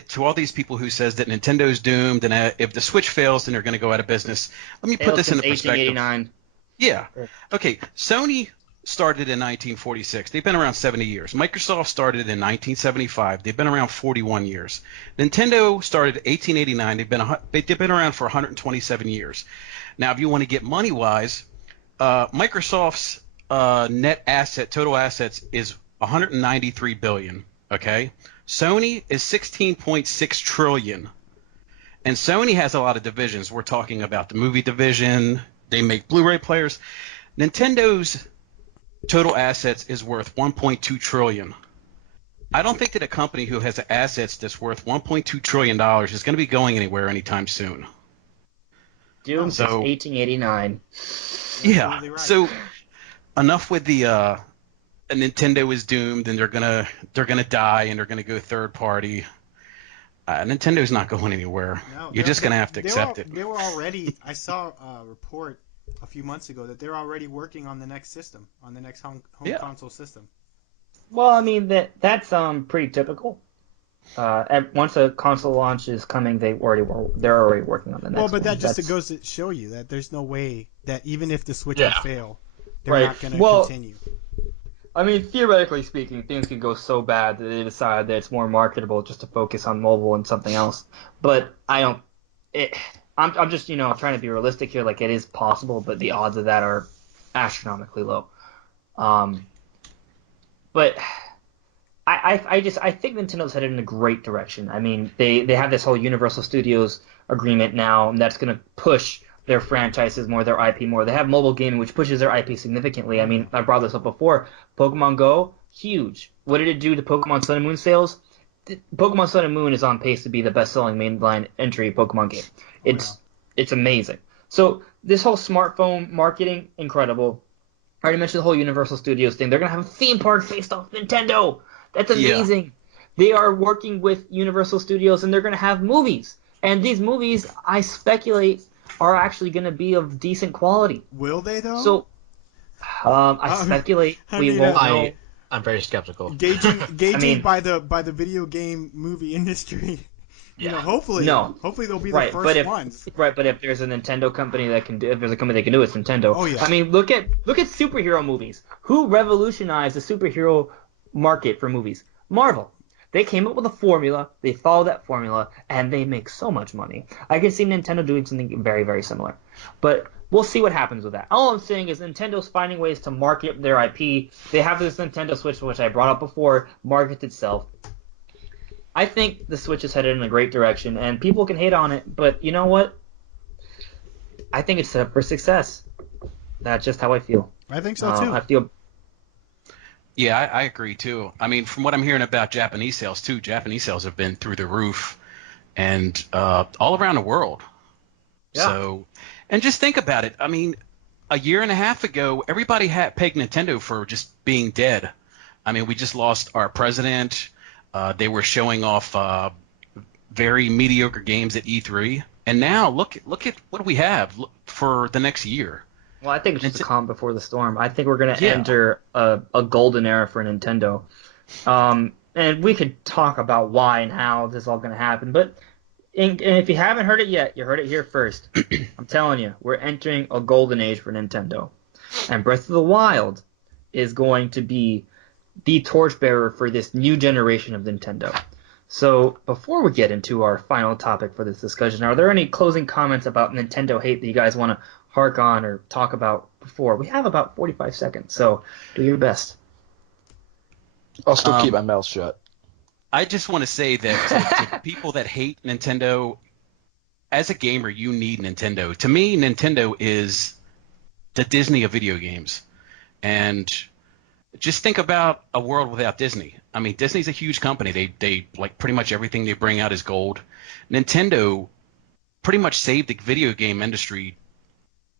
to all these people who says that Nintendo's doomed and if the Switch fails, then they're going to go out of business. Let me put this into perspective. 1889. Yeah. Okay, Sony started in 1946. They've been around 70 years. Microsoft started in 1975. They've been around 41 years. Nintendo started in 1889. They've been around for 127 years. Now, if you want to get money-wise, Microsoft's total assets is 193 billion. Okay, Sony is 16.6 trillion, and Sony has a lot of divisions. We're talking about the movie division. They make Blu-ray players. Nintendo's total assets is worth 1.2 trillion. I don't think that a company who has assets that's worth 1.2 trillion dollars is going to be going anywhere anytime soon. Doom since 1889. Yeah. Absolutely right. So enough with the Nintendo is doomed and they're gonna die and they're gonna go third party. Nintendo's not going anywhere. No, You're just gonna have to accept it. They were already. I saw a report a few months ago that they're already working on the next system, on the next home console system. Well, I mean that's pretty typical. Once a console launch is coming, they're already working on the next. Well, but one. that just goes to show you that there's no way that even if the Switch would fail, they're Right. not going to Well, continue. I mean, theoretically speaking, things can go so bad that they decide that it's more marketable just to focus on mobile and something else. But I don't. I'm just trying to be realistic here. Like it is possible, but the odds of that are astronomically low. But I think Nintendo's headed in a great direction. I mean, they have this whole Universal Studios agreement now, and that's going to push their franchises more, their IP more. They have mobile gaming, which pushes their IP significantly. I mean, I brought this up before. Pokemon Go, huge. What did it do to Pokemon Sun and Moon sales? Pokemon Sun and Moon is on pace to be the best-selling mainline entry Pokemon game. It's amazing. So this whole smartphone marketing, incredible. I already mentioned the whole Universal Studios thing. They're going to have a theme park based off Nintendo. That's amazing. Yeah. They are working with Universal Studios, and they're going to have movies. And these movies, I speculate, are actually going to be of decent quality. Will they, though? So, I speculate we won't know. I'm very skeptical. Gauging by the video game movie industry. Hopefully they'll be the first ones. Right, but if there's a Nintendo company that can do, if there's a company that can do it, it's Nintendo. Oh yeah. I mean, look at superhero movies. Who revolutionized the superhero market for movies? Marvel. They came up with a formula, they followed that formula, and they make so much money. I can see Nintendo doing something very, very similar. But we'll see what happens with that. All I'm saying is Nintendo's finding ways to market their IP. They have this Nintendo Switch, which I brought up before, markets itself. I think the Switch is headed in a great direction, and people can hate on it, but you know what? I think it's set up for success. That's just how I feel. I think so, too. I feel... Yeah, I agree, too. I mean, from what I'm hearing about Japanese sales, too, Japanese sales have been through the roof and all around the world. Yeah. So, and just think about it. I mean, a year and a half ago, everybody had pegged Nintendo for just being dead. I mean, we just lost our president. They were showing off very mediocre games at E3. And now, look at what we have for the next year. Well, I think it's just a calm before the storm. I think we're going to enter a golden era for Nintendo. And we could talk about why and how this is all going to happen. But and if you haven't heard it yet, you heard it here first. I'm telling you, we're entering a golden age for Nintendo. And Breath of the Wild is going to be the torchbearer for this new generation of Nintendo. So before we get into our final topic for this discussion, are there any closing comments about Nintendo hate that you guys want to hark on or talk about before? We have about 45 seconds, so do your best. I'll still keep my mouth shut. I just want to say that to people that hate Nintendo, as a gamer, you need Nintendo. To me, Nintendo is the Disney of video games. And just think about a world without Disney. I mean, Disney's a huge company. They like pretty much everything they bring out is gold. Nintendo pretty much saved the video game industry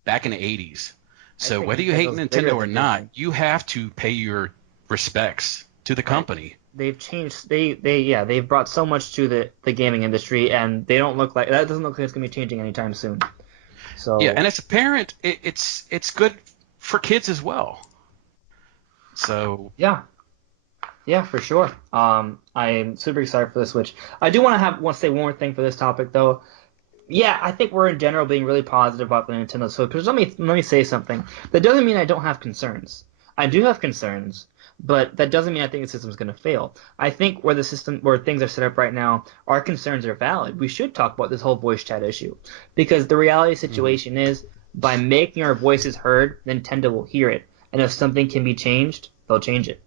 back in the 80s. So whether you hate Nintendo or not, you have to pay your respects to the company. They've changed. They've brought so much to the gaming industry, and that doesn't look like it's going to be changing anytime soon. So yeah, and as a parent, it's good for kids as well. So yeah, for sure. I'm super excited for the Switch. I do want to say one more thing for this topic, though. Yeah, I think we're in general being really positive about the Nintendo Switch. Because let me say something. That doesn't mean I don't have concerns. I do have concerns, but that doesn't mean I think the system's going to fail. I think where things are set up right now, our concerns are valid. We should talk about this whole voice chat issue, because the reality situation is By making our voices heard, Nintendo will hear it. And if something can be changed, they'll change it.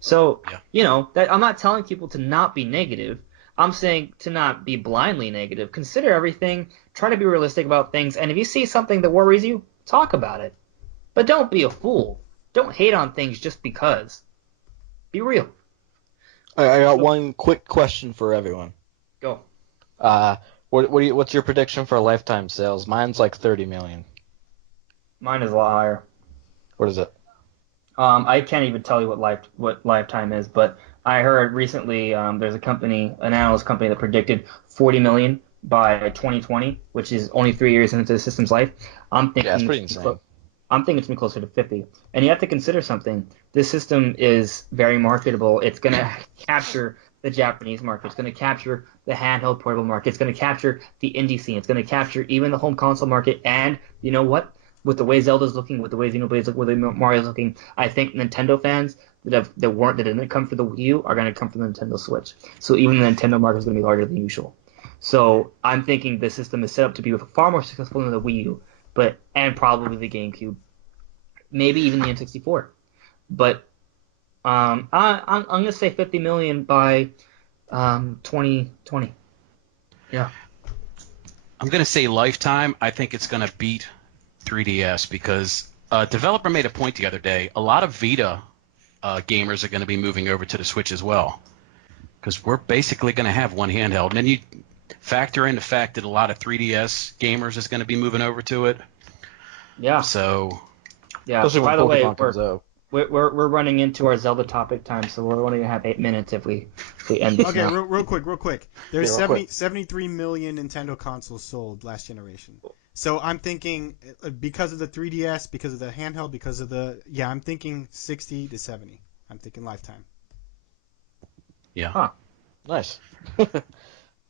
So, that I'm not telling people to not be negative. I'm saying to not be blindly negative. Consider everything. Try to be realistic about things. And if you see something that worries you, talk about it. But don't be a fool. Don't hate on things just because. Be real. I got one quick question for everyone. Go. What's your prediction for lifetime sales? Mine's like 30 million. Mine is a lot higher. What is it? I can't even tell you what lifetime is, but I heard recently there's an analyst company that predicted 40 million by 2020, which is only 3 years into the system's life. I'm thinking it's pretty insane. I'm thinking it's going to be closer to 50. And you have to consider something. This system is very marketable. It's going to capture the Japanese market. It's going to capture the handheld portable market. It's going to capture the indie scene. It's going to capture even the home console market. And you know what? With the way Zelda's looking, with the way Xenoblade's looking, with the way Mario's looking, I think Nintendo fans that didn't come for the Wii U are going to come for the Nintendo Switch. So even the Nintendo market is going to be larger than usual. So I'm thinking the system is set up to be far more successful than the Wii U, and probably the GameCube, maybe even the N64. But I'm going to say 50 million by 2020. Yeah. I'm going to say lifetime. I think it's going to beat 3DS because a developer made a point the other day. A lot of Vita gamers are going to be moving over to the Switch as well because we're basically going to have one handheld. And then you factor in the fact that a lot of 3DS gamers is going to be moving over to it. Yeah. So. Yeah. By the way, we're running into our Zelda topic time, so we're only going to have 8 minutes if we end this. Okay, now. real quick. There's 73 million Nintendo consoles sold last generation. So I'm thinking because of the 3DS, because of the handheld, I'm thinking 60 to 70. I'm thinking lifetime. Yeah. Huh. Nice.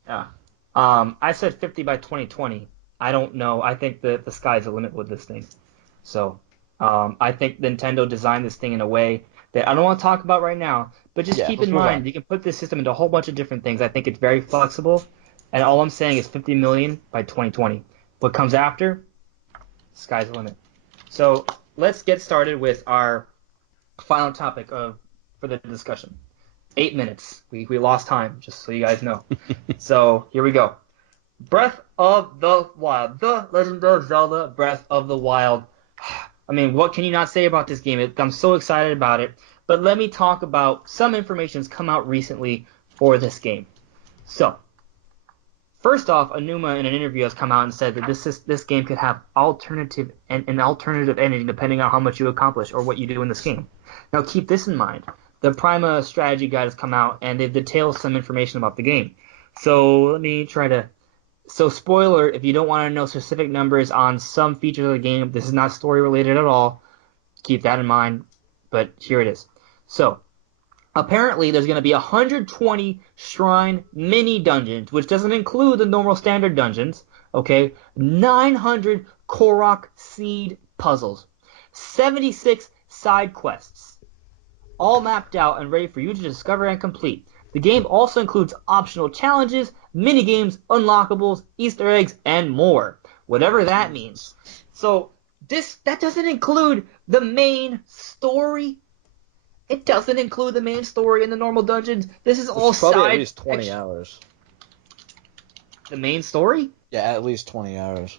Yeah. I said 50 by 2020. I don't know. I think the sky's the limit with this thing. So I think Nintendo designed this thing in a way that I don't want to talk about right now, but just keep in mind you can put this system into a whole bunch of different things. I think it's very flexible, and all I'm saying is 50 million by 2020. What comes after, sky's the limit. So let's get started with our final topic for the discussion. 8 minutes. We lost time, just so you guys know. So here we go. Breath of the Wild. The Legend of Zelda Breath of the Wild. I mean, what can you not say about this game? I'm so excited about it. But let me talk about some information that's come out recently for this game. So, first off, Aonuma in an interview has come out and said that this game could have an alternative ending depending on how much you accomplish or what you do in this game. Now keep this in mind. The Prima strategy guide has come out and they've detailed some information about the game. So let me try to... So spoiler, if you don't want to know specific numbers on some features of the game, this is not story related at all. Keep that in mind. But here it is. So... apparently, there's going to be 120 shrine mini dungeons, which doesn't include the normal standard dungeons, okay? 900 Korok seed puzzles, 76 side quests, all mapped out and ready for you to discover and complete. The game also includes optional challenges, minigames, unlockables, Easter eggs, and more. Whatever that means. So, that doesn't include the main story. It doesn't include the main story in the normal dungeons. This is all side. Probably at least 20 hours. The main story? Yeah, at least 20 hours.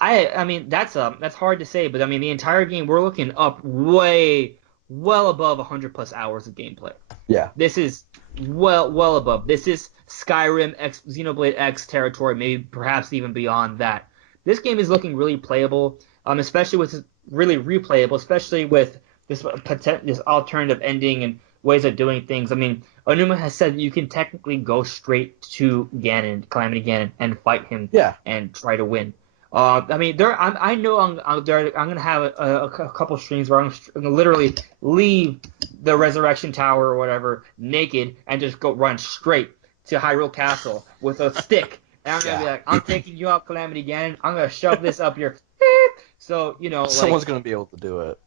I mean that's hard to say, but I mean the entire game we're looking up well above 100 plus hours of gameplay. Yeah. This is well above. This is Skyrim X Xenoblade X territory, maybe perhaps even beyond that. This game is looking really playable, especially with really replayable, especially with this alternative ending and ways of doing things. I mean, Aonuma has said that you can technically go straight to Calamity Ganon, and fight him and try to win. I mean, I know I'm going to have a couple streams where I'm going to literally leave the Resurrection Tower or whatever naked and just go run straight to Hyrule Castle with a stick. And I'm going to be like, I'm taking you out, Calamity Ganon. I'm going to shove this up your... So, someone's going to be able to do it.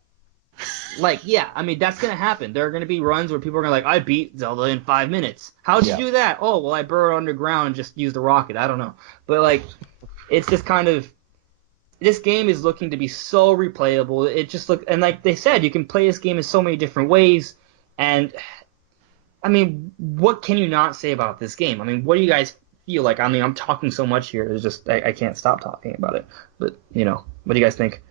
I mean, that's going to happen. There are going to be runs where people are going to I beat Zelda in 5 minutes. How'd you do that? Oh, well, I burrowed underground and just used a rocket. I don't know. But, it's just kind of... this game is looking to be so replayable. It just and like they said, you can play this game in so many different ways. And I mean, what can you not say about this game? I mean, what do you guys feel like? I mean, I'm talking so much here. It's just I can't stop talking about it. But what do you guys think?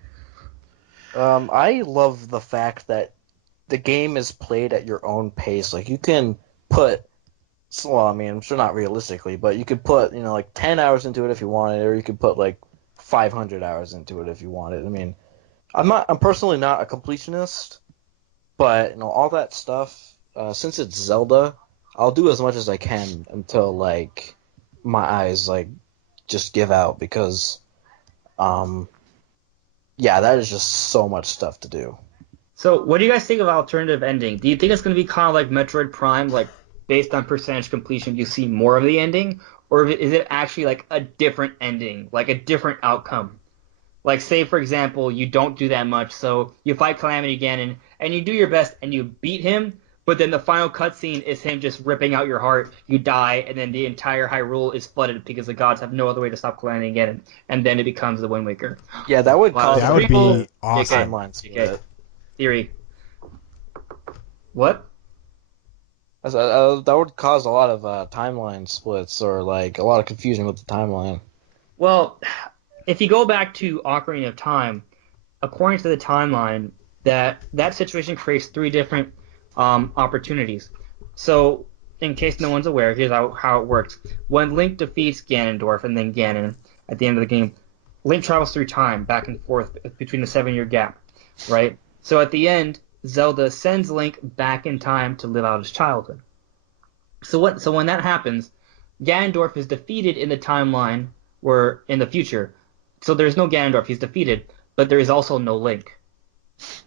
I love the fact that the game is played at your own pace. Like you can put, well, I mean, I'm sure not realistically, but you could put, like 10 hours into it if you wanted, or you could put like 500 hours into it if you wanted. I mean, I'm personally not a completionist, but all that stuff. Since it's Zelda, I'll do as much as I can until like my eyes like just give out because, yeah, that is just so much stuff to do. So, what do you guys think of alternative ending? Do you think it's going to be kind of like Metroid Prime, like based on percentage completion, you see more of the ending, or is it actually like a different ending, like a different outcome? Like, say for example, you don't do that much, so you fight Calamity Ganon, and you do your best, and you beat him, but then the final cutscene is him just ripping out your heart, you die, and then the entire Hyrule is flooded because the gods have no other way to stop Calamity Ganon, and then it becomes the Wind Waker. Yeah, that would cause That would be awesome. timeline split. Okay. Theory. What? That would cause a lot of timeline splits or like a lot of confusion with the timeline. Well, if you go back to Ocarina of Time, according to the timeline, that situation creates 3 different opportunities. So, in case no one's aware, here's how it works. When Link defeats Ganondorf and then Ganon at the end of the game, Link travels through time, back and forth between a 7-year gap, right? So at the end, Zelda sends Link back in time to live out his childhood. So when that happens, Ganondorf is defeated in the timeline where in the future. So there's no Ganondorf, he's defeated, but there is also no Link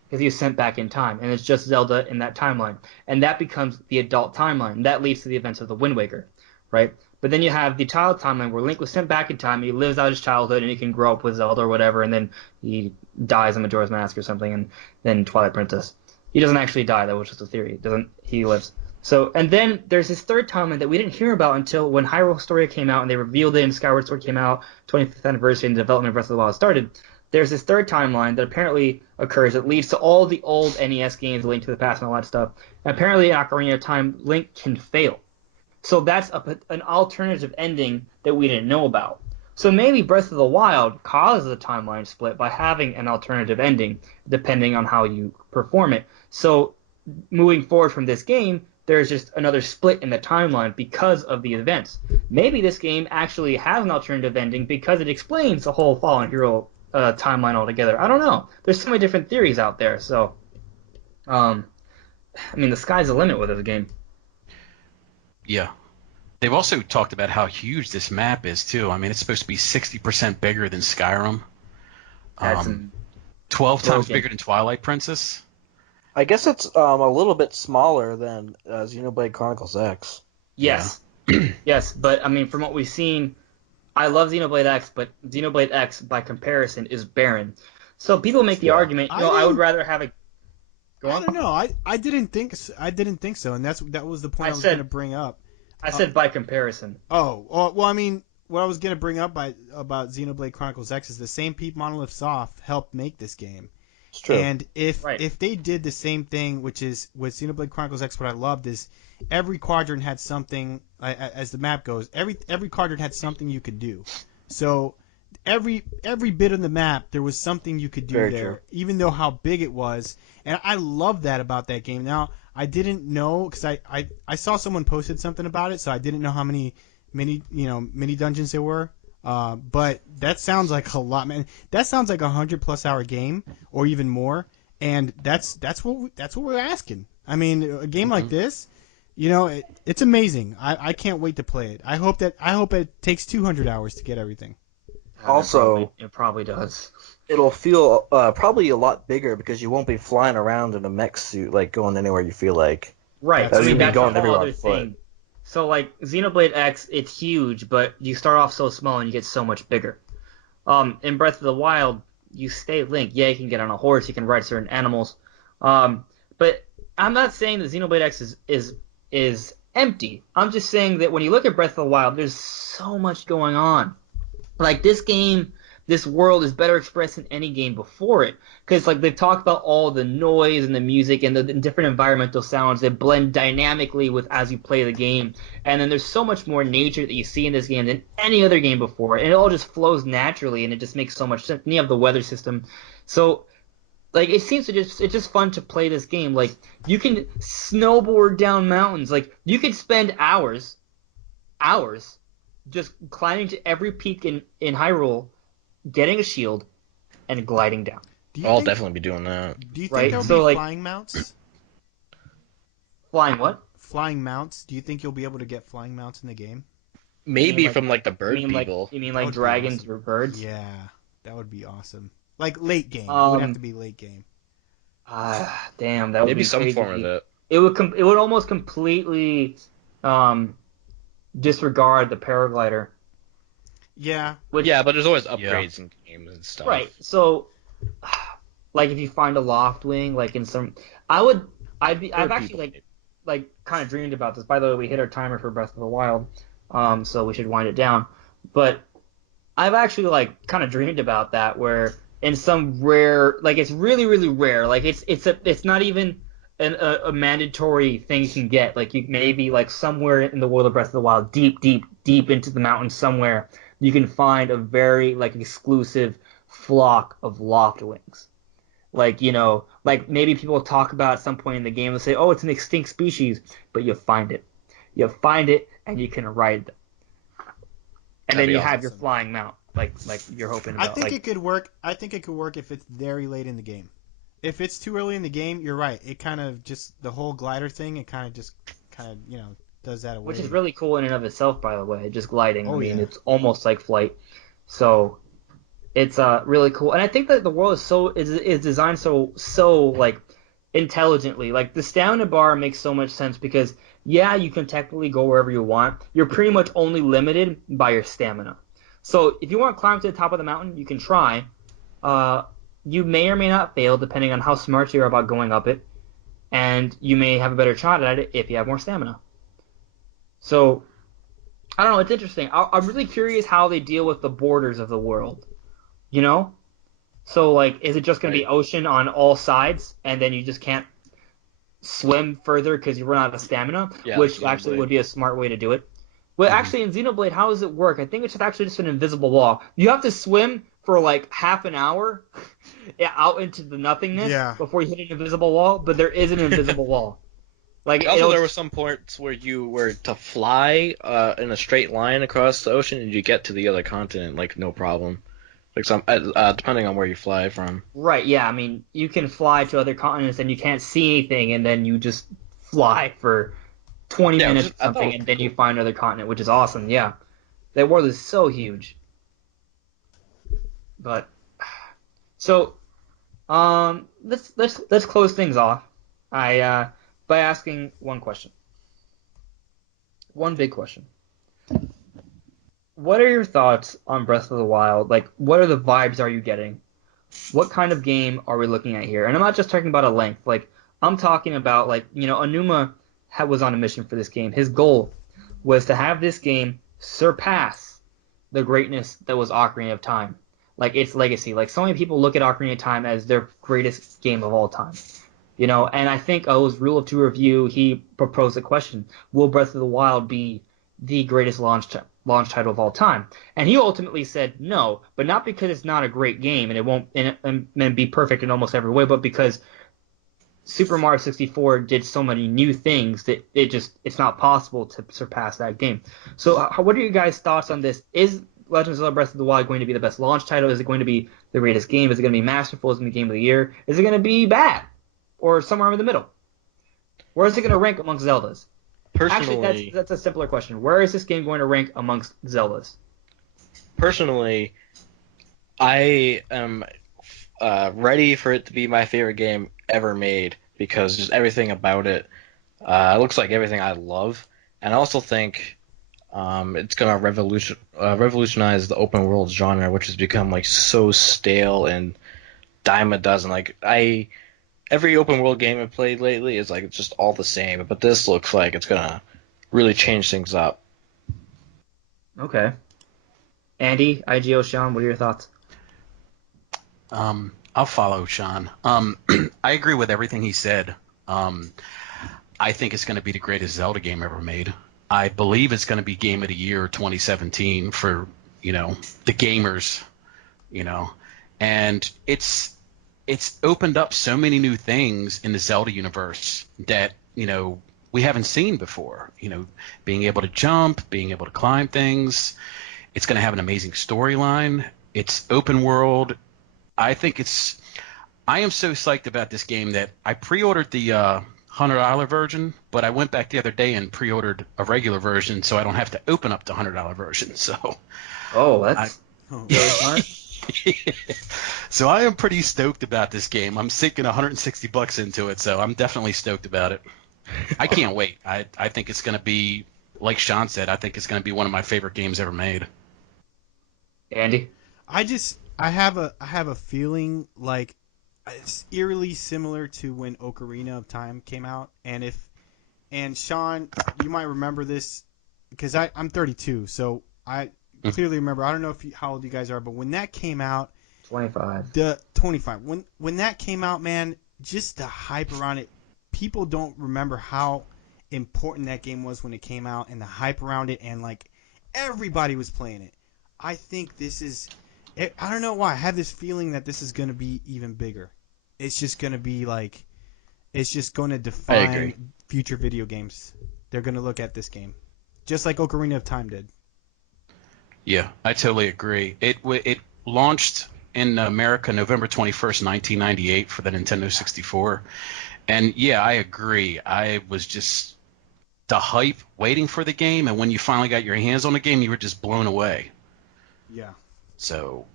because he was sent back in time, and it's just Zelda in that timeline, and that becomes the adult timeline. That leads to the events of the Wind Waker, right? But then you have the child timeline where Link was sent back in time, he lives out his childhood, and he can grow up with Zelda or whatever, and then he dies in Majora's Mask or something, and then Twilight Princess. He doesn't actually die, that was just a theory. He lives. So, and then there's this third timeline that we didn't hear about until when Hyrule Historia came out, and they revealed it, and Skyward Sword came out, 25th anniversary, and the development of Breath of the Wild started. There's this third timeline that apparently occurs that leads to all the old NES games, Link to the Past and all that stuff. And apparently in Ocarina of Time, Link can fail. So that's an alternative ending that we didn't know about. So maybe Breath of the Wild causes a timeline split by having an alternative ending, depending on how you perform it. So moving forward from this game, there's just another split in the timeline because of the events. Maybe this game actually has an alternative ending because it explains the whole Fallen Hero timeline altogether. I don't know. There's so many different theories out there. So, I mean, the sky's the limit with this game. Yeah. They've also talked about how huge this map is, too. I mean, it's supposed to be 60% bigger than Skyrim. 12 times bigger than Twilight Princess. I guess it's a little bit smaller than Xenoblade Chronicles X. Yes. Yeah. Yes, but, I mean, from what we've seen, I love Xenoblade X, but Xenoblade X, by comparison, is barren. So people make the argument, I would rather have a... Go on. I don't know. I didn't think so, and that was the point I was going to bring up. I said by comparison. Oh, well, I mean, what I was going to bring up about Xenoblade Chronicles X is the same people Monolith Soft helped make this game. It's true. And if they did the same thing, which is with Xenoblade Chronicles X, what I loved is every quadrant had something, as the map goes, every quadrant had something you could do. So every bit of the map, there was something you could do there, true. Even though how big it was. And I love that about that game. Now, I didn't know, because I saw someone posted something about it, so I didn't know how many mini dungeons there were. But that sounds like a lot, man. That sounds like 100+ hour game, or even more. And that's what we're asking. I mean, a game like this, it's amazing. I can't wait to play it. I hope it takes 200 hours to get everything. Also, it probably does. It'll feel probably a lot bigger because you won't be flying around in a mech suit like going anywhere you feel like. Right. That's that's a whole other thing. So like Xenoblade X, it's huge, but you start off so small and you get so much bigger. In Breath of the Wild, you stay Link. Yeah, you can get on a horse, you can ride certain animals. But I'm not saying that Xenoblade X is empty. I'm just saying that when you look at Breath of the Wild, there's so much going on. Like this game this world is better expressed in any game before it. Because like they've talked about all the noise and the music and the different environmental sounds that blend dynamically with as you play the game. And then there's so much more nature that you see in this game than any other game before. And it all just flows naturally and it just makes so much sense. And you have the weather system. So like it seems to it's just fun to play this game. Like you can snowboard down mountains. Like you could spend hours just climbing to every peak in Hyrule, getting a shield, and gliding down. I'll definitely be doing that. Do you think Right? there'll So, be like- flying mounts? Flying what? Flying mounts? Do you think you'll be able to get flying mounts in the game? Maybe like- from like the bird you mean people. you mean That like would be dragons awesome. or birds? Yeah, that would be awesome. Like late game. It would have Um, to be late game. Damn, that would Maybe be some crazy. form of it. It would almost completely disregard the paraglider. Yeah. Which, Yeah, but there's always upgrades in games and stuff. Right. So, like if you find a loft wing, like in some, I've actually like kind of dreamed about this. By the way, we hit our timer for Breath of the Wild, so we should wind it down. But I've actually like kind of dreamed about that, where in some rare, like it's really really rare, like it's not even a mandatory thing you can get. Like you maybe like somewhere in the world of Breath of the Wild, deep into the mountains somewhere, you can find a very like exclusive flock of loft wings. Like, you know, like maybe people talk about at some point in the game and say, oh, it's an extinct species, but you find it. You find it and you can ride them. And That'd then be you have your awesome. flying mount, like you're hoping about. I think like, it could work. I think it could work if it's very late in the game. If it's too early in the game, you're right. It kind of just the whole glider thing. It kind of does that away. which is really cool in and of itself, by the way, just gliding. Oh, I mean, yeah. it's almost like flight. So it's really cool. And I think that the world is designed so like intelligently. Like the stamina bar makes so much sense because yeah, you can technically go wherever you want. You're pretty much only limited by your stamina. So if you want to climb to the top of the mountain, you can try. You may or may not fail depending on how smart you are about going up it, and you may have a better shot at it if you have more stamina. So I don't know. It's interesting. I'm really curious how they deal with the borders of the world. You know? So, like, is it just going to be ocean on all sides, and then you just can't swim further because you run out of stamina? Yeah, which like actually Xenoblade. would be a smart way to do it. Well, actually, in Xenoblade, how does it work? I think it's actually just an invisible wall. You have to swim for, like, half an hour out into the nothingness before you hit an invisible wall, but there is an invisible wall. Like, Also, there were some parts where you were to fly in a straight line across the ocean, and you get to the other continent like no problem. Like some, depending on where you fly from. Right, yeah. I mean, you can fly to other continents and you can't see anything, and then you just fly for 20 minutes or something, and then you find another continent, which is awesome. Yeah, that world is so huge. But so, let's close things off. By asking one question, one big question. What are your thoughts on Breath of the Wild? Like, what are the vibes are you getting? What kind of game are we looking at here? And I'm not just talking about a length. Like, I'm talking about, like, you know, Anuma was on a mission for this game. His goal was to have this game surpass the greatness that was Ocarina of Time. Like, its legacy. Like, so many people look at Ocarina of Time as their greatest game of all time. You know, and I think O's Rule of Two review, he proposed a question. Will Breath of the Wild be the greatest launch title of all time? And he ultimately said no, but not because it's not a great game and it won't and be perfect in almost every way, but because Super Mario 64 did so many new things that it's not possible to surpass that game. So what are your guys' thoughts on this? Is Legend of Zelda Breath of the Wild going to be the best launch title? Is it going to be the greatest game? Is it going to be masterful? Is it going to be game of the year? Is it going to be bad? Or somewhere in the middle? Where is it going to rank amongst Zeldas? Personally, Actually, that's a simpler question. Where is this game going to rank amongst Zeldas? Personally, I am ready for it to be my favorite game ever made because just everything about it looks like everything I love, and I also think it's gonna revolutionize the open world genre, which has become like so stale and dime a dozen. Like every open world game I've played lately is like just all the same, but this looks like it's gonna really change things up. Okay. Andy, IGO, Sean, what are your thoughts? I'll follow Sean. I agree with everything he said. I think it's going to be the greatest Zelda game ever made. I believe it's going to be Game of the Year 2017 for, the gamers, and it's opened up so many new things in the Zelda universe that, we haven't seen before, being able to jump, being able to climb things. It's going to have an amazing storyline. It's open world. I am so psyched about this game that I pre-ordered the $100 version, but I went back the other day and pre-ordered a regular version so I don't have to open up the $100 version. So, That's really smart. So I am pretty stoked about this game. I'm sinking $160 into it, so I'm definitely stoked about it. I can't wait. I think it's going to be, like Sean said, I think it's going to be one of my favorite games ever made. Andy? I have a feeling like it's eerily similar to when Ocarina of Time came out, and Sean, you might remember this because I'm 32, so I clearly remember. I don't know how old you guys are, but when that came out, 25. 25. When that came out, man, just the hype around it. People don't remember how important that game was when it came out, and the hype around it, and like everybody was playing it. I think this is. I don't know why. I have this feeling that this is going to be even bigger. It's just going to be like. It's just going to define future video games. They're going to look at this game, just like Ocarina of Time did. Yeah, I totally agree. It launched in America November 21st, 1998 for the Nintendo 64. And yeah, I agree. I was just the hype waiting for the game, and when you finally got your hands on the game, you were just blown away. Yeah. So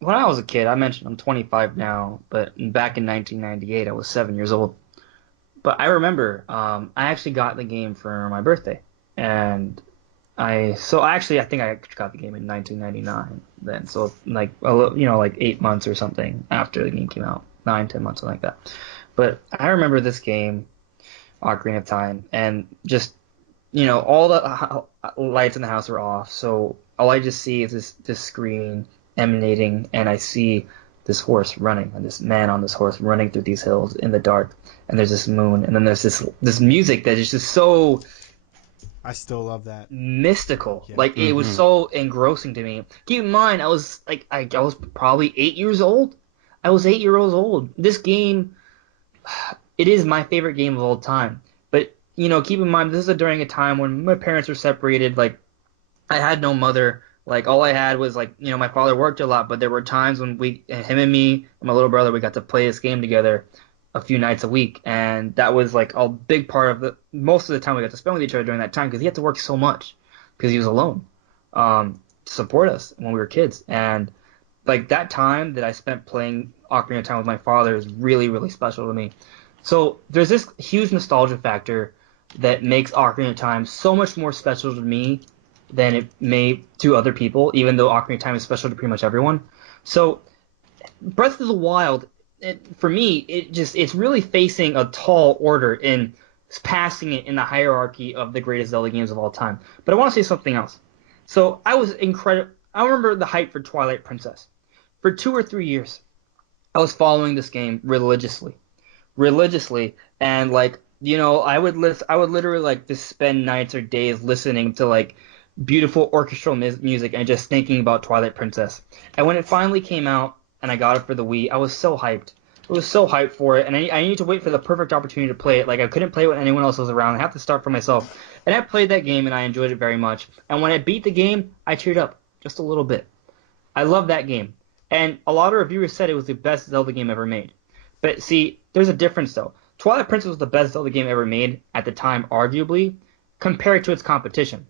when I was a kid, I mentioned I'm 25 now, but back in 1998, I was 7 years old. But I remember I actually got the game for my birthday, and I think I got the game in 1999 then, so like like 8 months or something after the game came out, 9-10 months, something like that. But I remember this game, Ocarina of Time, and just all the lights in the house are off, so all I just see is this screen emanating, and I see this horse running, and this man on this horse running through these hills in the dark, and there's this moon, and then there's this music that is just so. I still love that. Mystical. Yeah. Like, it was so engrossing to me. Keep in mind, I was probably 8 years old. I was 8 years old. This game, it is my favorite game of all time. But, keep in mind, this is during a time when my parents were separated. Like, I had no mother. Like, all I had was, my father worked a lot, but there were times when him and me and my little brother, we got to play this game together a few nights a week, and that was like a big part of most of the time we got to spend with each other during that time, because he had to work so much because he was alone to support us when we were kids. And like that time that I spent playing Ocarina of Time with my father is really, really special to me. So there's this huge nostalgia factor that makes Ocarina of Time so much more special to me than it may to other people, even though Ocarina of Time is special to pretty much everyone. So Breath of the Wild, for me, it's really facing a tall order in passing it in the hierarchy of the greatest Zelda games of all time. But I want to say something else. So I remember the hype for Twilight Princess. For 2 or 3 years, I was following this game religiously, and I would literally just spend nights or days listening to beautiful orchestral music and just thinking about Twilight Princess. And when it finally came out, and I got it for the Wii, I was so hyped. I was so hyped for it, and I needed to wait for the perfect opportunity to play it. Like, I couldn't play it when anyone else was around. I had to start for myself. And I played that game, and I enjoyed it very much. And when I beat the game, I teared up just a little bit. I love that game. And a lot of reviewers said it was the best Zelda game ever made. But see, there's a difference, though. Twilight Princess was the best Zelda game ever made at the time, arguably, compared to its competition.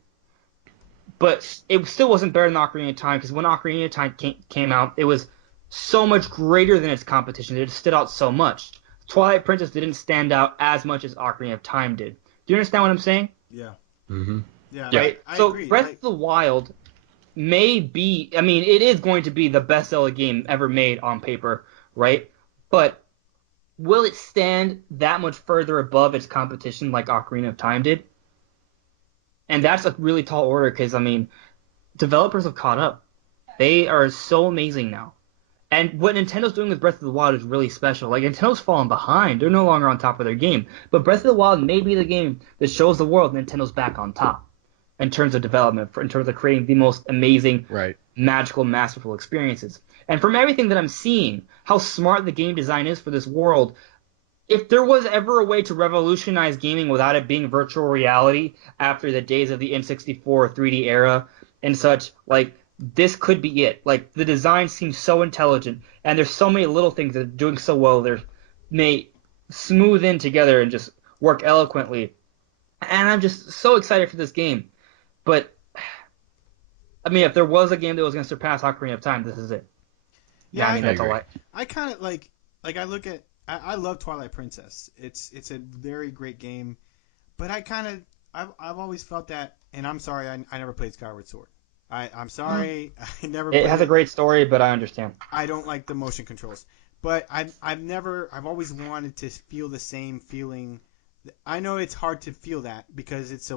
But it still wasn't better than Ocarina of Time, because when Ocarina of Time came out, it was so much greater than its competition. It stood out so much. Twilight Princess didn't stand out as much as Ocarina of Time did. Do you understand what I'm saying? Yeah. Mm-hmm. Yeah. Right? I so agree. Breath of the Wild may be, it is going to be the best Zelda game ever made on paper, right? But will it stand that much further above its competition like Ocarina of Time did? And that's a really tall order, because, developers have caught up. They are so amazing now. And what Nintendo's doing with Breath of the Wild is really special. Like, Nintendo's falling behind. They're no longer on top of their game. But Breath of the Wild may be the game that shows the world Nintendo's back on top in terms of development, in terms of creating the most amazing, magical, masterful experiences. And from everything that I'm seeing, how smart the game design is for this world, if there was ever a way to revolutionize gaming without it being virtual reality after the days of the N64 3D era and such, like, this could be it. Like, the design seems so intelligent, and there's so many little things that are doing so well. They may smooth in together and just work eloquently. And I'm just so excited for this game. But, I mean, if there was a game that was going to surpass Ocarina of Time, this is it. Yeah, I mean, that's agree. all I kind of like I look at I love Twilight Princess. It's a very great game, but I've always felt that, and I'm sorry I never played Skyward Sword. I'm sorry I never It played has a great story, but I understand. I don't like the motion controls, but I've always wanted to feel the same feeling. I know it's hard to feel that because it's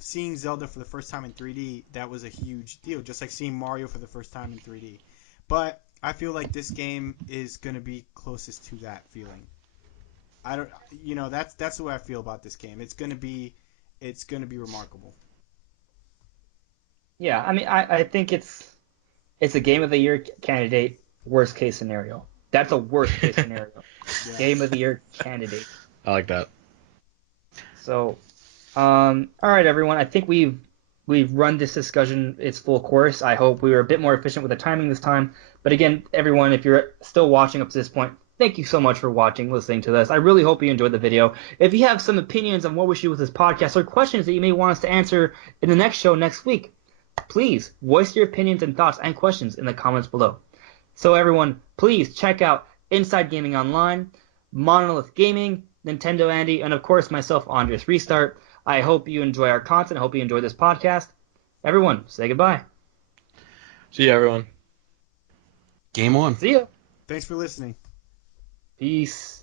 seeing Zelda for the first time in 3D, that was a huge deal, just like seeing Mario for the first time in 3D. But I feel like this game is going to be closest to that feeling. I don't, that's the way I feel about this game. It's going to be remarkable. Yeah, I mean, I think it's a game of the year candidate. Worst case scenario. That's a worst case scenario. Yeah. Game of the year candidate. I like that. So, all right, everyone. I think we've run this discussion its full course. I hope we were a bit more efficient with the timing this time. But again, everyone, if you're still watching up to this point, thank you so much for watching, listening to this. I really hope you enjoyed the video. If you have some opinions on what we should do with this podcast or questions that you may want us to answer in the next show next week, please voice your opinions and thoughts and questions in the comments below. So everyone, please check out Inside Gaming Online, Monolith Gaming, NintendoAndy, and of course myself, AndresRestart. I hope you enjoy our content. I hope you enjoy this podcast. Everyone, say goodbye. See you, everyone. Game on. See ya. Thanks for listening. Peace.